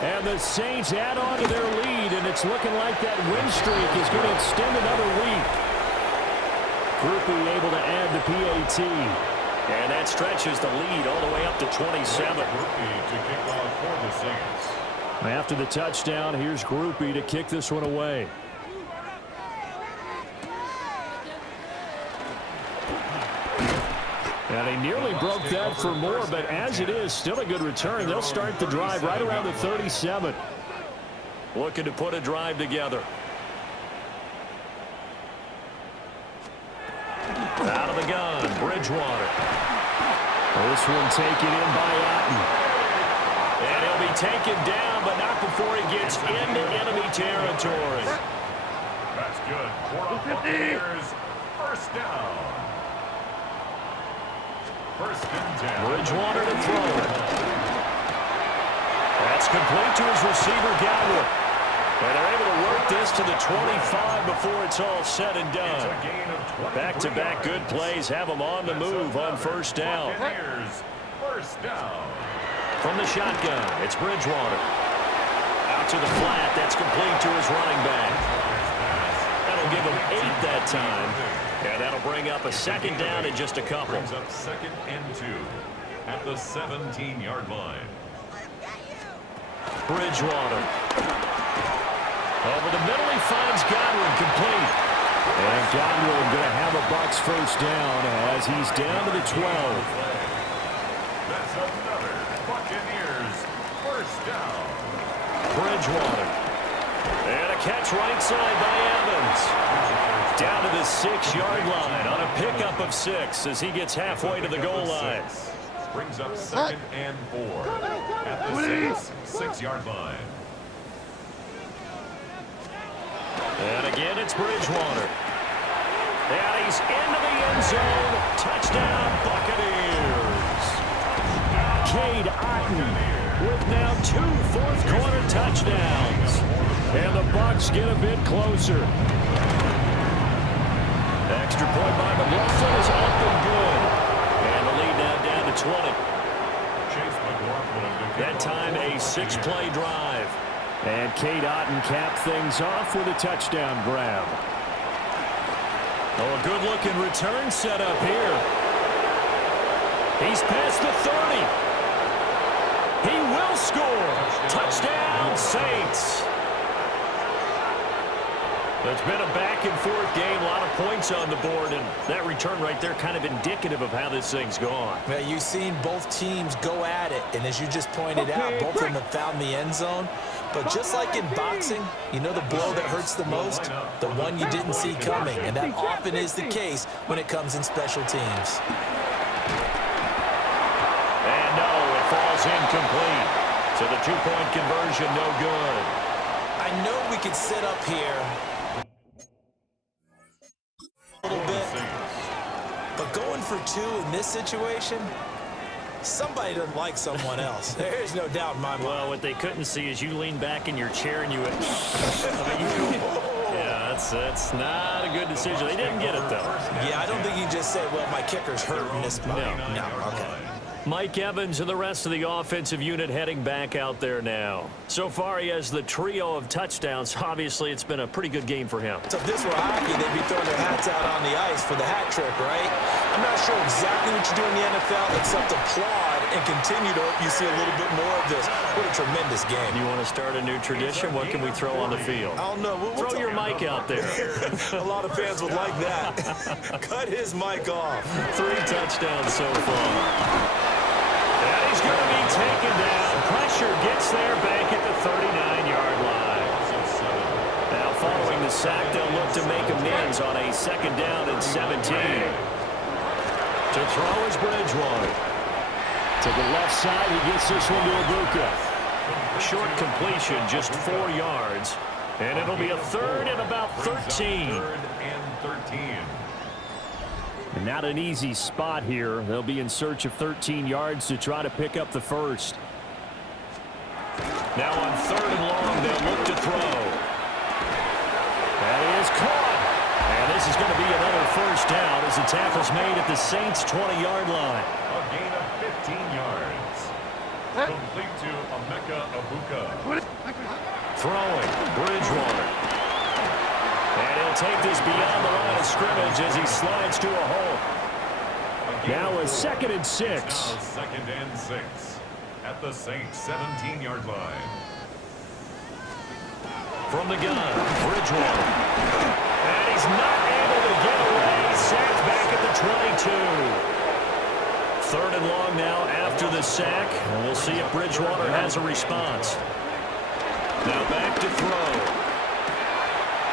And the Saints add on to their lead, and it's looking like that win streak is going to extend another week. Grupe able to add the PAT. And that stretches the lead all the way up to 27. After the touchdown, here's Grupe to kick this one away. And he nearly broke that for more, but as it is, still a good return. They'll start the drive right around the 37. Looking to put a drive together. Out of the gun, Bridgewater. This one taken in by Otten. And he'll be taken down, but not before he gets into enemy territory. That's good. For the Buccaneers, first down. First and 10. Bridgewater to throw. That's complete to his receiver, Godwin. And they're able to work this to the 25 before it's all said and done. Back-to-back good plays have them on the move on first down. First down. From the shotgun, it's Bridgewater. Out to the flat, that's complete to his running back. That'll give him 8 that time. And that'll bring up a second down in just a couple. Brings up second and 2 at the 17-yard line. Bridgewater. Over the middle, he finds Godwin complete. And Godwin going to have a Bucs first down as he's down to the 12. That's another Buccaneers first down. Bridgewater. And a catch right side by Evans. Down to the 6-yard line on a pickup of 6 as he gets halfway to the goal line. Brings up second and 4 at the 6-yard line. And again, it's Bridgewater. And he's into the end zone. Touchdown, Buccaneers. Cade Otten with now 2 fourth-quarter touchdowns. And the Bucs get a bit closer. Extra point by McLaughlin is up and good. And the lead now down to 20. That time a 6-play drive. And Cade Otten capped things off with a touchdown grab. Oh, a good-looking return set up here. He's past the 30. He will score. Touchdown, Saints. It's been a back-and-forth game, a lot of points on the board, and that return right there kind of indicative of how this thing's gone. Well, you've seen both teams go at it, and as you just pointed out, both of them have found the end zone. But just like in boxing, you know the blow that hurts the most? The one you didn't see coming, and that often is the case when it comes in special teams. And no, it falls incomplete. So the 2-point conversion, no good. I know we could sit up here a little bit, but going for 2 in this situation, somebody doesn't like someone else. There's no doubt in my mind. Well, what they couldn't see is you lean back in your chair and you went, yeah, that's not a good decision. They didn't get it, though. Yeah, I don't think you just said, well, my kicker's hurting this moment. No, okay. Mike Evans and the rest of the offensive unit heading back out there now. So far, he has the trio of touchdowns. Obviously, it's been a pretty good game for him. So if this were hockey, they'd be throwing their hats out on the ice for the hat trick, right? I'm not sure exactly what you do in the NFL except applaud and continue to hope you see a little bit more of this. What a tremendous game. You want to start a new tradition? What can we throw on the field? I don't know. Throw your mic out there. A lot of fans would like that. Cut his mic off. 3 touchdowns so far. And he's going to be taken down. Pressure gets there back at the 39-yard line. Now following the sack, they'll look to make amends on a 2nd down and 17. To throw is Bridgewater. To the left side, he gets this one to Ibuka. Short completion, just 4 yards. And it'll be a 3rd and about 13. 3rd and 13. And not an easy spot here. They'll be in search of 13 yards to try to pick up the first. Now on 3rd and long, they'll look to throw. That is caught. And this is going to be another first down as the tackle's made at the Saints' 20-yard line. A gain of 15 yards. Complete to Emeka Egbuka. Throwing, Bridgewater. And he'll take this beyond the line of scrimmage as he slides to a hole. Now a 2nd and 6. Now 2nd and 6 at the Saints' 17-yard line. From the gun, Bridgewater. And he's not able to get away. Sacked back at the 22. 3rd and long now after the sack. And we'll see if Bridgewater has a response. Now back to throw.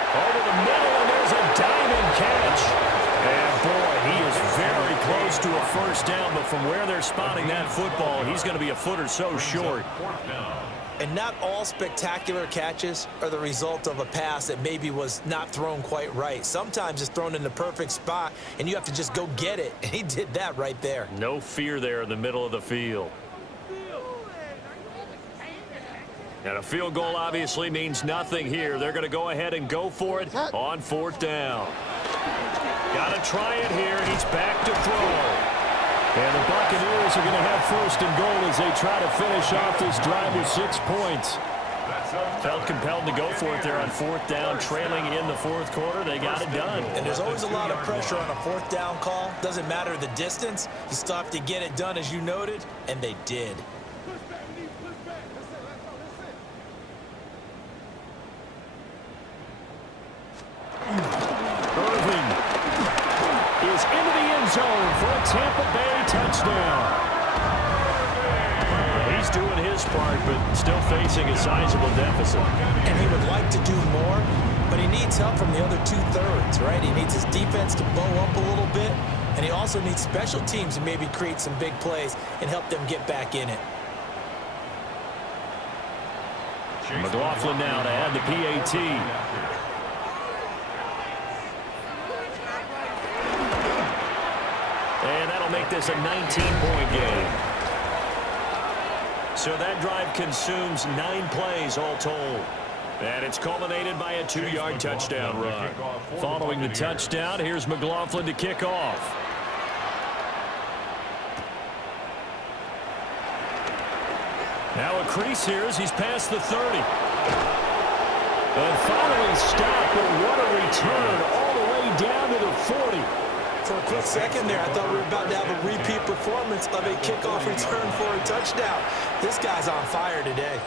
Over the middle, and there's a diamond catch. And boy, he is very close to a first down, but from where they're spotting that football, he's going to be a foot or so short. And not all spectacular catches are the result of a pass that maybe was not thrown quite right. Sometimes it's thrown in the perfect spot, and you have to just go get it. And he did that right there. No fear there in the middle of the field. And a field goal obviously means nothing here. They're going to go ahead and go for it on 4th down. Got to try it here. He's back to throw. And the Buccaneers are going to have 1st and goal as they try to finish off this drive with 6 points. Felt compelled to go for it there on 4th down, trailing in the 4th quarter. They got it done. And there's always a lot of pressure on a 4th down call. Doesn't matter the distance. You still have to get it done, as you noted, and they did. Irving is into the end zone for a Tampa Bay touchdown. He's doing his part, but still facing a sizable deficit. And he would like to do more, but he needs help from the other 2/3, right? He needs his defense to bow up a little bit, and he also needs special teams to maybe create some big plays and help them get back in it. McLaughlin now to add the PAT. And that'll make this a 19-point game. So that drive consumes 9 plays all told. And it's culminated by a 2-yard touchdown run. Following the touchdown, here's McLaughlin to kick off. Now a crease here as he's past the 30. And finally stopped, but what a return all the way down to the 40. For a quick second there, I thought we were about to have a repeat performance of a kickoff return for a touchdown. This guy's on fire today.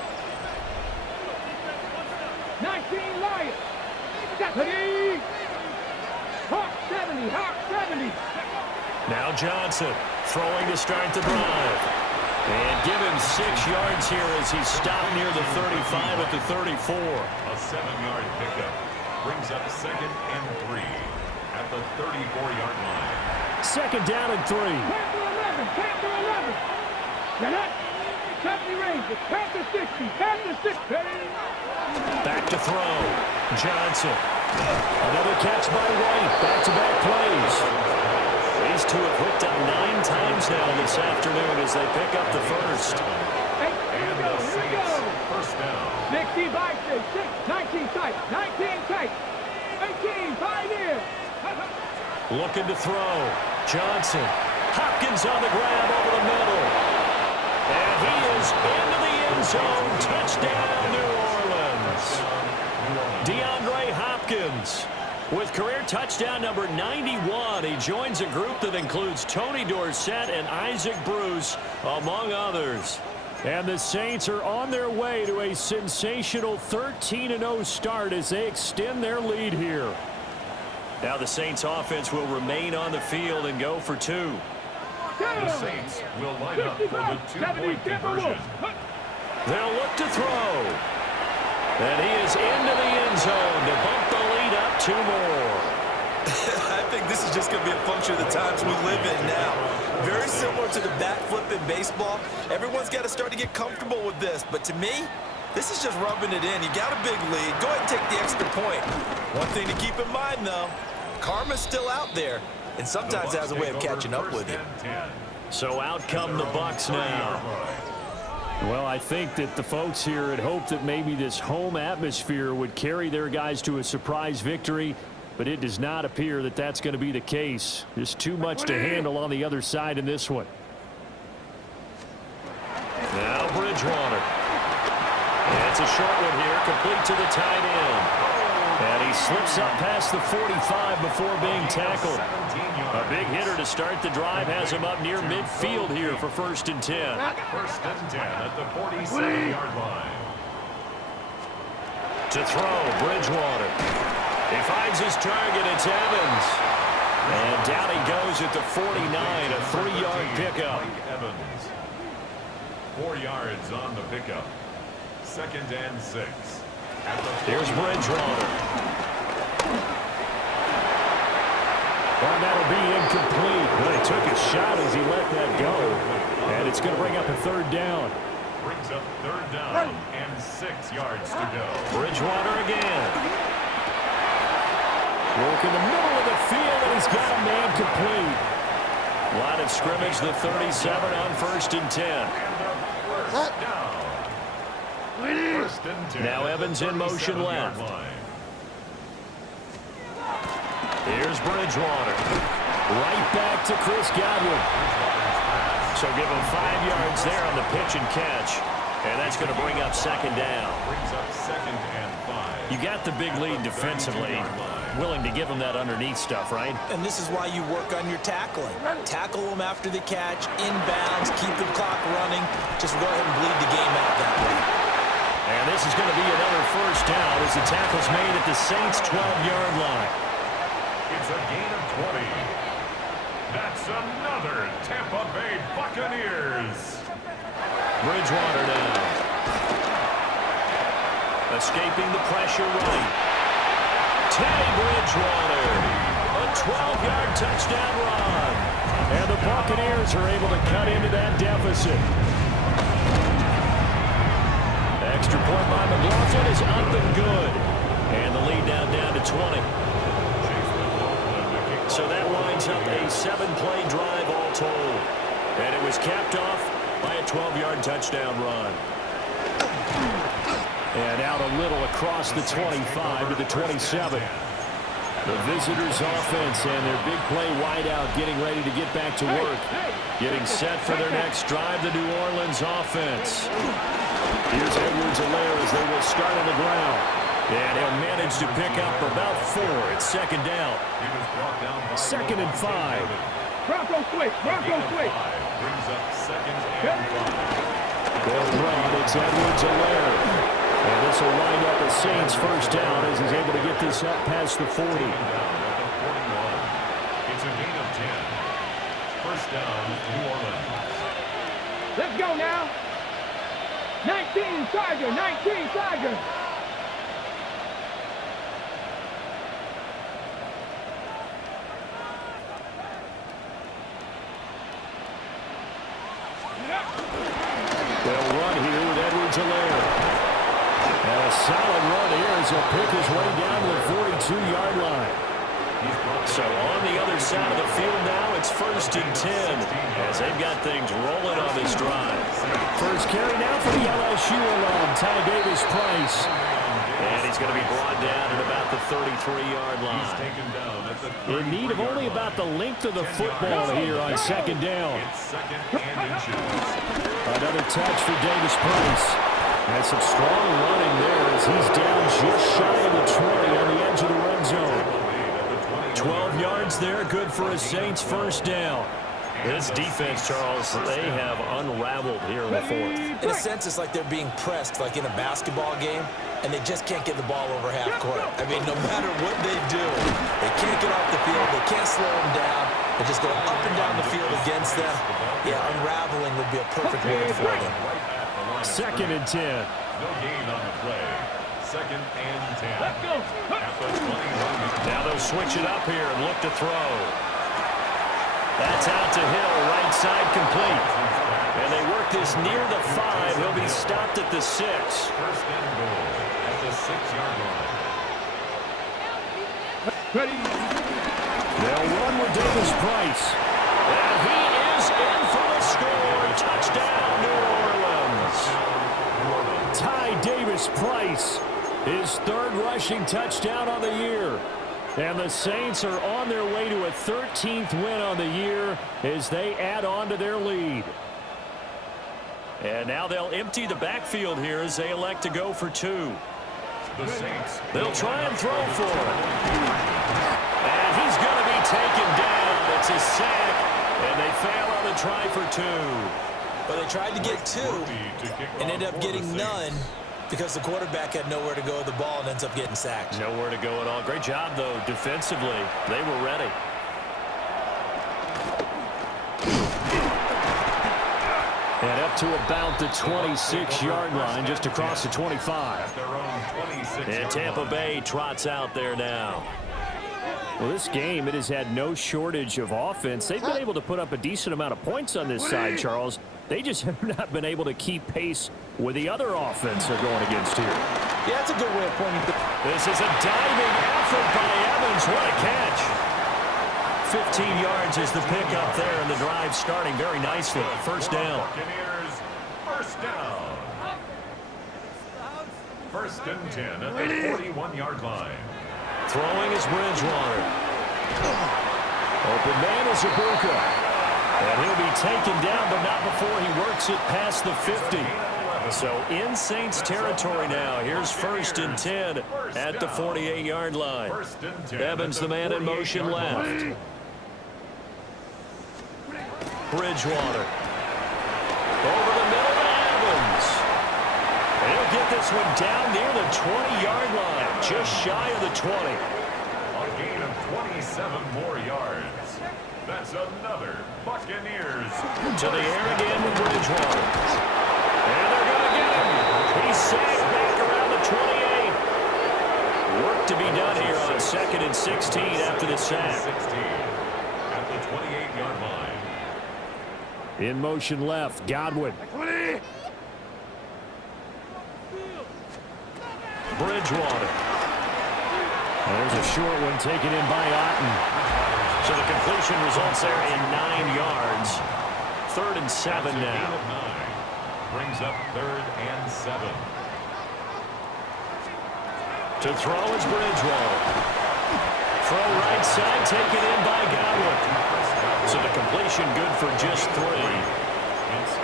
19 Lions. 70. Hawk 70. Hawk 70. Now Johnson throwing to start the drive. And give him 6 yards here as he's stopped near the 35 at the 34. A 7-yard pickup brings up 2nd and 3 at the 34-yard line. 2nd down and 3. Panther 11. Get up. 70 Rangers. Panther 60. Panther 60. Back to throw. Johnson. Another catch by White. Back-to-back plays. These two have hooked up 9 times now this afternoon as they pick up the first. And the Saints first down. 60 by 6. 19 tight. 19 tight. 18 pioneer. Looking to throw. Johnson. Hopkins on the grab over the middle. And he is into the end zone. Touchdown, New Orleans. DeAndre Hopkins with career touchdown number 91. He joins a group that includes Tony Dorsett and Isaac Bruce, among others. And the Saints are on their way to a sensational 13-0 start as they extend their lead here. Now the Saints offense will remain on the field and go for 2. The Saints will line up for the 2-point conversion. They'll look to throw. And he is into the end zone to bump the lead up 2 more. I think this is just going to be a function of the times we live in now. Very similar to the bat flip in baseball. Everyone's got to start to get comfortable with this. But to me, this is just rubbing it in. You got a big lead. Go ahead and take the extra point. One thing to keep in mind, though, karma's still out there. and sometimes it has a way of catching up with you. So out come the Bucs now. Well, I think that the folks here had hoped that maybe this home atmosphere would carry their guys to a surprise victory, but it does not appear that that's going to be the case. There's too much to handle on the other side in this one. Now Bridgewater. It's a short one here, complete to the tight end. And he slips up past the 45 before being tackled. A big hitter to start the drive has him up near midfield here for 1st and 10. 1st and 10 at the 47-yard line. To throw, Bridgewater. He finds his target, it's Evans. And down he goes at the 49, a 3-yard pickup. Evans. 4 yards on the pickup. 2nd and 6. Here's Bridgewater. Well, that'll be incomplete. But he took a shot as he let that go. And it's going to bring up a 3rd down. Brings up 3rd down and 6 yards to go. Bridgewater again. Work in the middle of the field, and he's got a man complete. Line of scrimmage, the 37 on 1st and 10. First down. 1st and 10. Now Evans in motion left. Here's Bridgewater. Right back to Chris Godwin. So give him 5 yards there on the pitch and catch. And that's going to bring up 2nd down. Brings up 2nd and 5. You got the big lead defensively. Willing to give him that underneath stuff, right? And this is why you work on your tackling. Tackle them after the catch, inbounds, keep the clock running. Just go ahead and bleed the game out that way. And this is going to be another 1st down as the tackle's made at the Saints' 12-yard line. It's a gain of 20. That's another Tampa Bay Buccaneers. Bridgewater now. Escaping the pressure right. Teddy Bridgewater. A 12-yard touchdown run. And the Buccaneers are able to cut into that deficit. Extra point by McLaughlin is up and good. And the lead down to 20. So that winds up a 7-play drive all told. And it was capped off by a 12-yard touchdown run. And out a little across the 25 to the 27. The visitors' offense and their big play wideout getting ready to get back to work. Getting set for their next drive, the New Orleans offense. Here's Edwards-Helaire as they will start on the ground. And he'll manage to pick up about 4. It's 2nd down. 2nd and 5. Bronco quick, Bronco quick. Brings up 2nd and 5. They'll run. It's Edwards-Helaire. And this will wind up a Saints 1st down as he's able to get this up past the 40. It's a gain of 10. 1st down, New Orleans. Let's go now. 19 Tiger, 19 Tiger. They'll run here with Edwards-Helaire. And a solid run here as he'll pick his way down to the 42-yard line. So on the other side of the field now, it's 1st and 10 as they've got things rolling on this drive. First carry now for the LSU alum, Ty Davis-Price. And he's going to be brought down at about the 33-yard line. He's taken down at the In need of only about the length of the football here on 2nd down. It's 2nd and inches. Another touch for Davis-Price. And some strong running there as he's down just shy of the 20 on the edge of the red zone. 12 yards there, good for a Saints 1st down. This defense, Charles, they have unraveled here in the 4th. In a sense, it's like they're being pressed, like in a basketball game, and they just can't get the ball over half court. I mean, no matter what they do, they can't get off the field. They can't slow them down. They're just going up and down the field against them. Yeah, unraveling would be a perfect word for them. 2nd and 10. No gain on the play. 2nd and 10. Let's go. At the 21. Now they'll switch it up here and look to throw. That's out to Hill, right side complete. And they work this near the 5. He'll be stopped at the 6. 1st and goal at the 6-yard line. Ready. They'll run with Davis Price. And he is in for the score. Touchdown, New Orleans. Ty Davis Price, his third rushing touchdown on the year. And the Saints are on their way to a 13th win on the year as they add on to their lead. And now they'll empty the backfield here as they elect to go for two. The Saints. They'll try and throw for it. And he's going to be taken down. It's a sack, and they fail on the try for two. But they tried to get two and ended up getting none because the quarterback had nowhere to go with the ball and ends up getting sacked. Nowhere to go at all. Great job, though, defensively. They were ready. And up to about the 26-yard line, just across the 25. And Tampa Bay trots out there now. Well, this game, it has had no shortage of offense. They've been able to put up a decent amount of points on this side, Charles. They just have not been able to keep pace with the other offense they're going against here. Yeah, that's a good way of pointing to. This is a diving effort by Evans. What a catch. 15 yards is the pickup there, and the drive starting very nicely. First down. Buccaneers, first down. First and 10 at the 41-yard line. Throwing is Bridgewater. Open man is Ibuka. And he'll be taken down, but not before he works it past the 50. So in Saints territory now. Here's first and 10 at the 48-yard line. Evans, the man in motion left. Bridgewater. Over the middle to Evans. And he'll get this one down near the 20-yard line. Just shy of the 20. A gain of 27 more yards. That's another Buccaneers. To the air again with Bridgewater. And they're going to get him. He's sacked back around the 28. Work to be done here on 2nd and 16 after the sack. 16 at the 28-yard line. In motion left, Godwin. Bridgewater. There's a short one taken in by Otten. So the completion results there in 9 yards. 3rd and 7 now. Brings up 3rd and 7. To throw is Bridgewater. Throw right side, taken in by Godwin. So the completion good for just 3.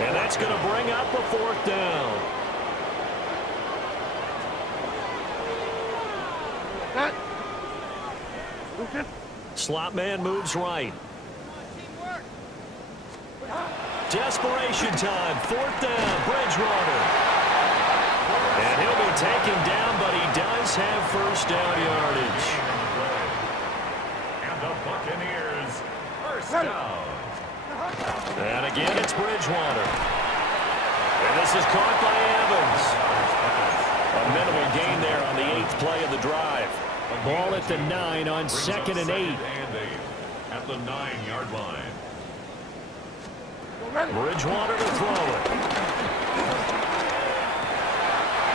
And that's going to bring up a 4th down. Slot man moves right. Desperation time. 4th down. Bridgewater. And he'll be taken down, but he does have first down yardage. And the Buccaneers, first down. And again, it's Bridgewater. And this is caught by Evans. A minimal gain there on the 8th play of the drive. Ball at the 9 on 2nd and 8. At the 9-yard line. Bridgewater to throw it.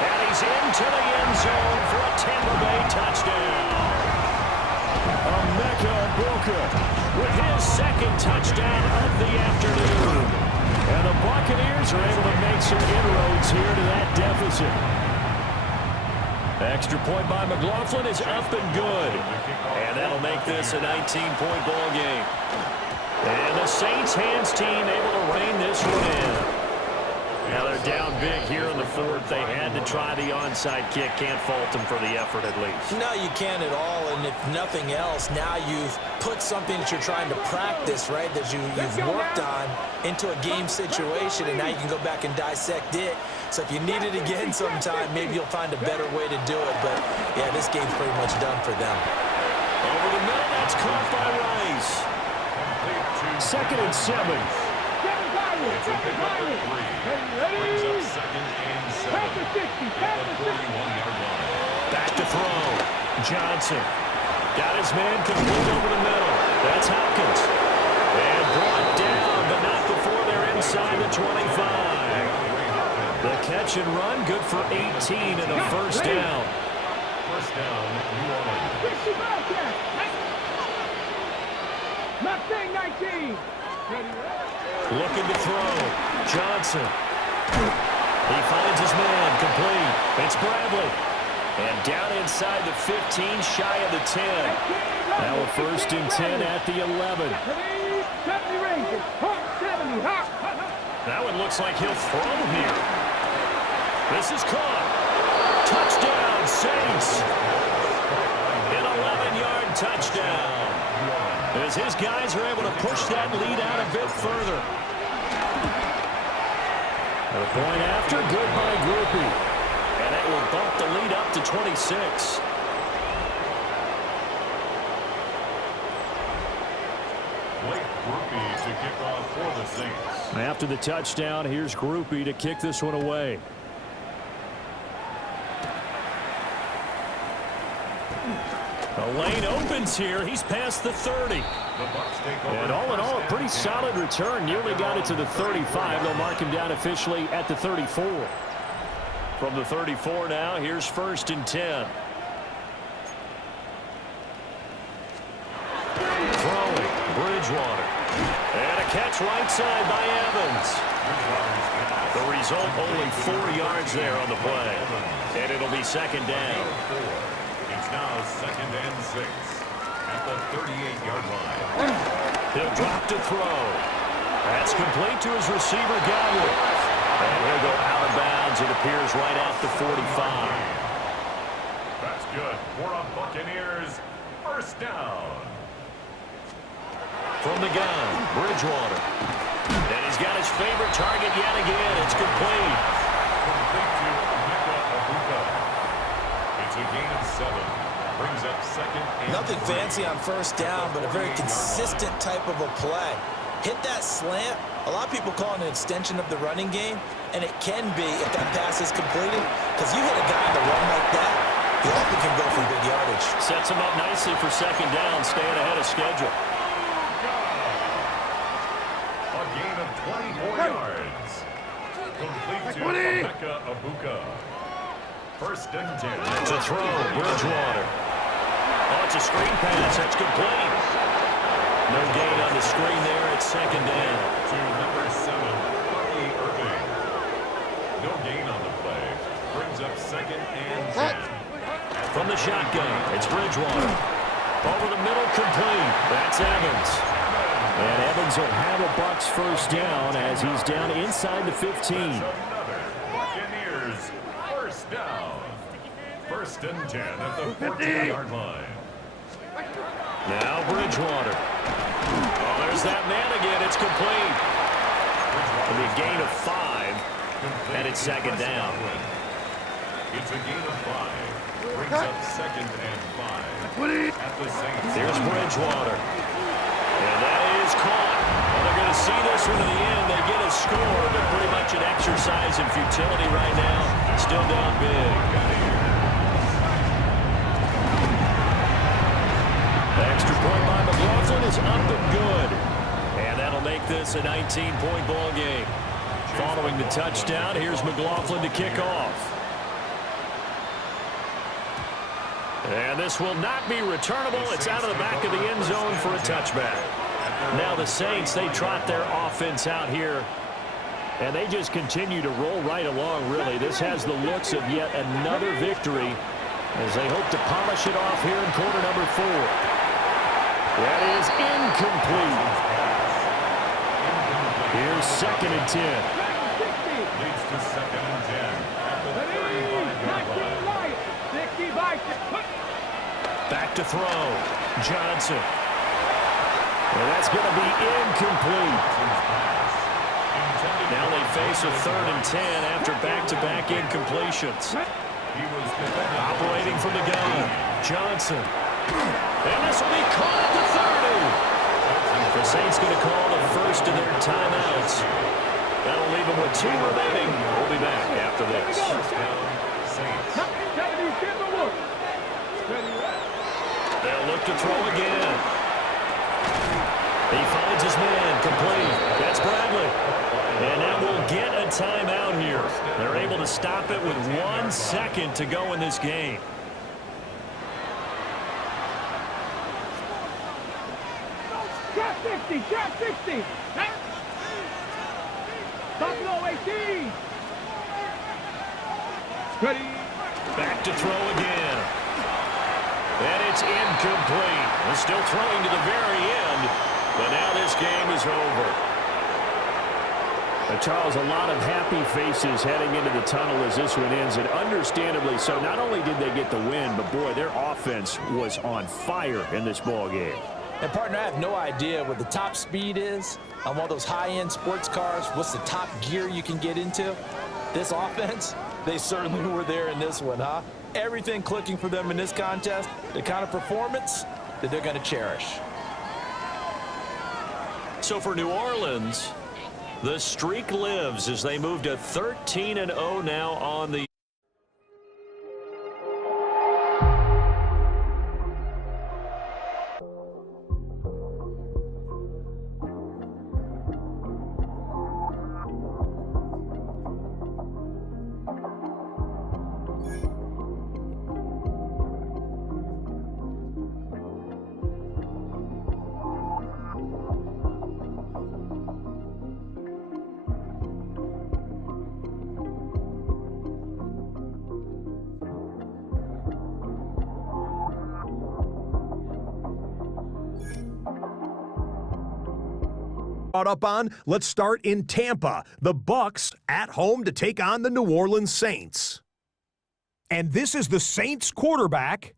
And he's into the end zone for a Tampa Bay touchdown. Emeka Ibuka With his 2nd touchdown of the afternoon. And the Buccaneers are able to make some inroads here to that deficit. Extra point by McLaughlin is up and good. And that'll make this a 19-point ball game. And the Saints hands team able to rein this one in. Now they're down big here in the 4th. They had to try the onside kick. Can't fault them for the effort at least. No, you can't at all. And if nothing else, now you've put something that you're trying to practice, right, that you've worked on into a game situation, and now you can go back and dissect it. So if you need it again sometime, maybe you'll find a better way to do it. But, yeah, this game's pretty much done for them. Over the middle, that's caught by Rice. 2nd and 7. It's a pickup of 3. Brings up 2nd and 7 at the 41-yard line. Back to throw. Johnson. Got his man complete over the middle. That's Hopkins. And brought down, but not before they're inside the 25. The catch and run, good for 18 and a first down. First down, New Orleans. thing, 19. Looking to throw. Johnson. He finds his man. Complete. It's Bradley. And down inside the 15, shy of the 10. Now a 1st and 10 at the 11. 70 ranges. 70. That one looks like he'll throw here. This is caught. Touchdown, Saints. An 11-yard touchdown. As his guys are able to push that lead out a bit further. The point after, good by Groupie. And that will bump the lead up to 26. Blake Groupie to kick off for the Saints. After the touchdown, here's Groupie to kick this one away. The lane opens here. He's past the 30. And all in all, a pretty solid return. Nearly got it to the 35. They'll mark him down officially at the 34. From the 34 now, here's 1st and 10. Throwing, Bridgewater. And a catch right side by Evans. The result, only 4 yards there on the play. And it'll be 2nd down. It's now 2nd and 6 at the 38-yard line. He'll drop to throw. That's complete to his receiver, Godwin. And he'll go out of bounds. It appears right out the 45. That's good for a Buccaneers 1st down. From the gun, Bridgewater. And he's got his favorite target yet again. It's complete. Complete to Abuka. It's a gain of 7. Brings up 2nd and Nothing 3. fancy on 1st down, but a very consistent type of a play. Hit that slant. A lot of people call it an extension of the running game, and it can be if that pass is completed, because you hit a guy on the run like that, he often can go for big yardage. Sets him up nicely for 2nd down, staying ahead of schedule. A gain of 24 yards. Complete to Abuka. 1st and 10. To throw, Bridgewater. Oh, it's a screen pass. That's complete. No gain on the screen there. It's 2nd down. To number 7, Bucky Irving. No gain on the play. Brings up 2nd and 10. From the shotgun, it's Bridgewater. Over the middle, complete. That's Evans. And Evans will have a Bucs 1st down as he's down inside the 15. Another Buccaneers 1st down. 1st and 10 at the 14-yard line. Now Bridgewater. Oh, there's that man again. It's complete. It'll be a gain of 5, and it's 2nd down. It's a gain of 5. Brings up 2nd and 5 at the Saints. Here's Bridgewater. And that is caught. Well, they're going to see this one to the end. They get a score, but pretty much an exercise in futility right now. Still down big. The extra point by McLaughlin is up and good. And that'll make this a 19-point ball game. Following the touchdown, here's McLaughlin to kick off. And this will not be returnable. It's out of the back of the end zone for a touchback. Now the Saints, they trot their offense out here. And they just continue to roll right along, really. This has the looks of yet another victory as they hope to polish it off here in quarter number 4. That is incomplete. Here's 2nd and 10. Leads to 2nd and 10 at the 35-yard line. Back to throw. Johnson. And that's going to be incomplete. Now they face a 3rd and 10 after back-to-back incompletions. Operating from the gun. Johnson. And this will be caught at the 30. The Saints going to call the first of their timeouts. That'll leave them with 2 remaining. We'll be back after this. They'll look to throw again. He finds his man, complete. That's Bradley. And now we'll get a timeout here. They're able to stop it with 1 second to go in this game. 60. Shot 60. Buffalo 18. Ready. Back to throw again. And it's incomplete. They're still throwing to the very end, but now this game is over. Charles, a lot of happy faces heading into the tunnel as this one ends, and understandably so. Not only did they get the win, but boy, their offense was on fire in this ball game. And partner, I have no idea what the top speed is on one of those high-end sports cars. What's the top gear you can get into? This offense, they certainly were there in this one, huh? Everything clicking for them in this contest, the kind of performance that they're going to cherish. So for New Orleans, the streak lives as they move to 13-0 now on the Up on, let's start in Tampa. The Bucs at home to take on the New Orleans Saints. And this is the Saints quarterback.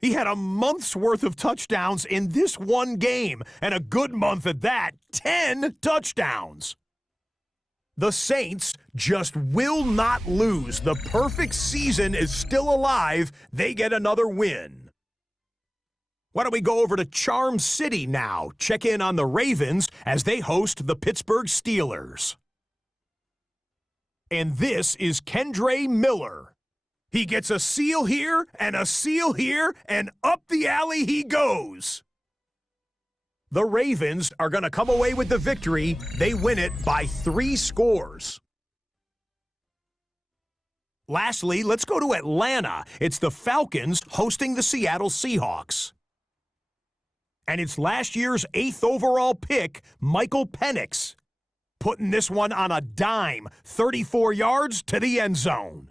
He had a month's worth of touchdowns in this one game, and a good month at that, 10 touchdowns. The Saints just will not lose. The perfect season is still alive. They get another win. Why don't we go over to Charm City now? Check in on the Ravens as they host the Pittsburgh Steelers. And this is Kendre Miller. He gets a seal here, and up the alley he goes. The Ravens are going to come away with the victory. They win it by 3 scores. Lastly, let's go to Atlanta. It's the Falcons hosting the Seattle Seahawks. And it's last year's 8th overall pick, Michael Penix, putting this one on a dime, 34 yards to the end zone.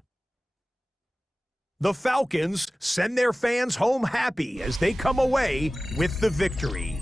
The Falcons send their fans home happy as they come away with the victory.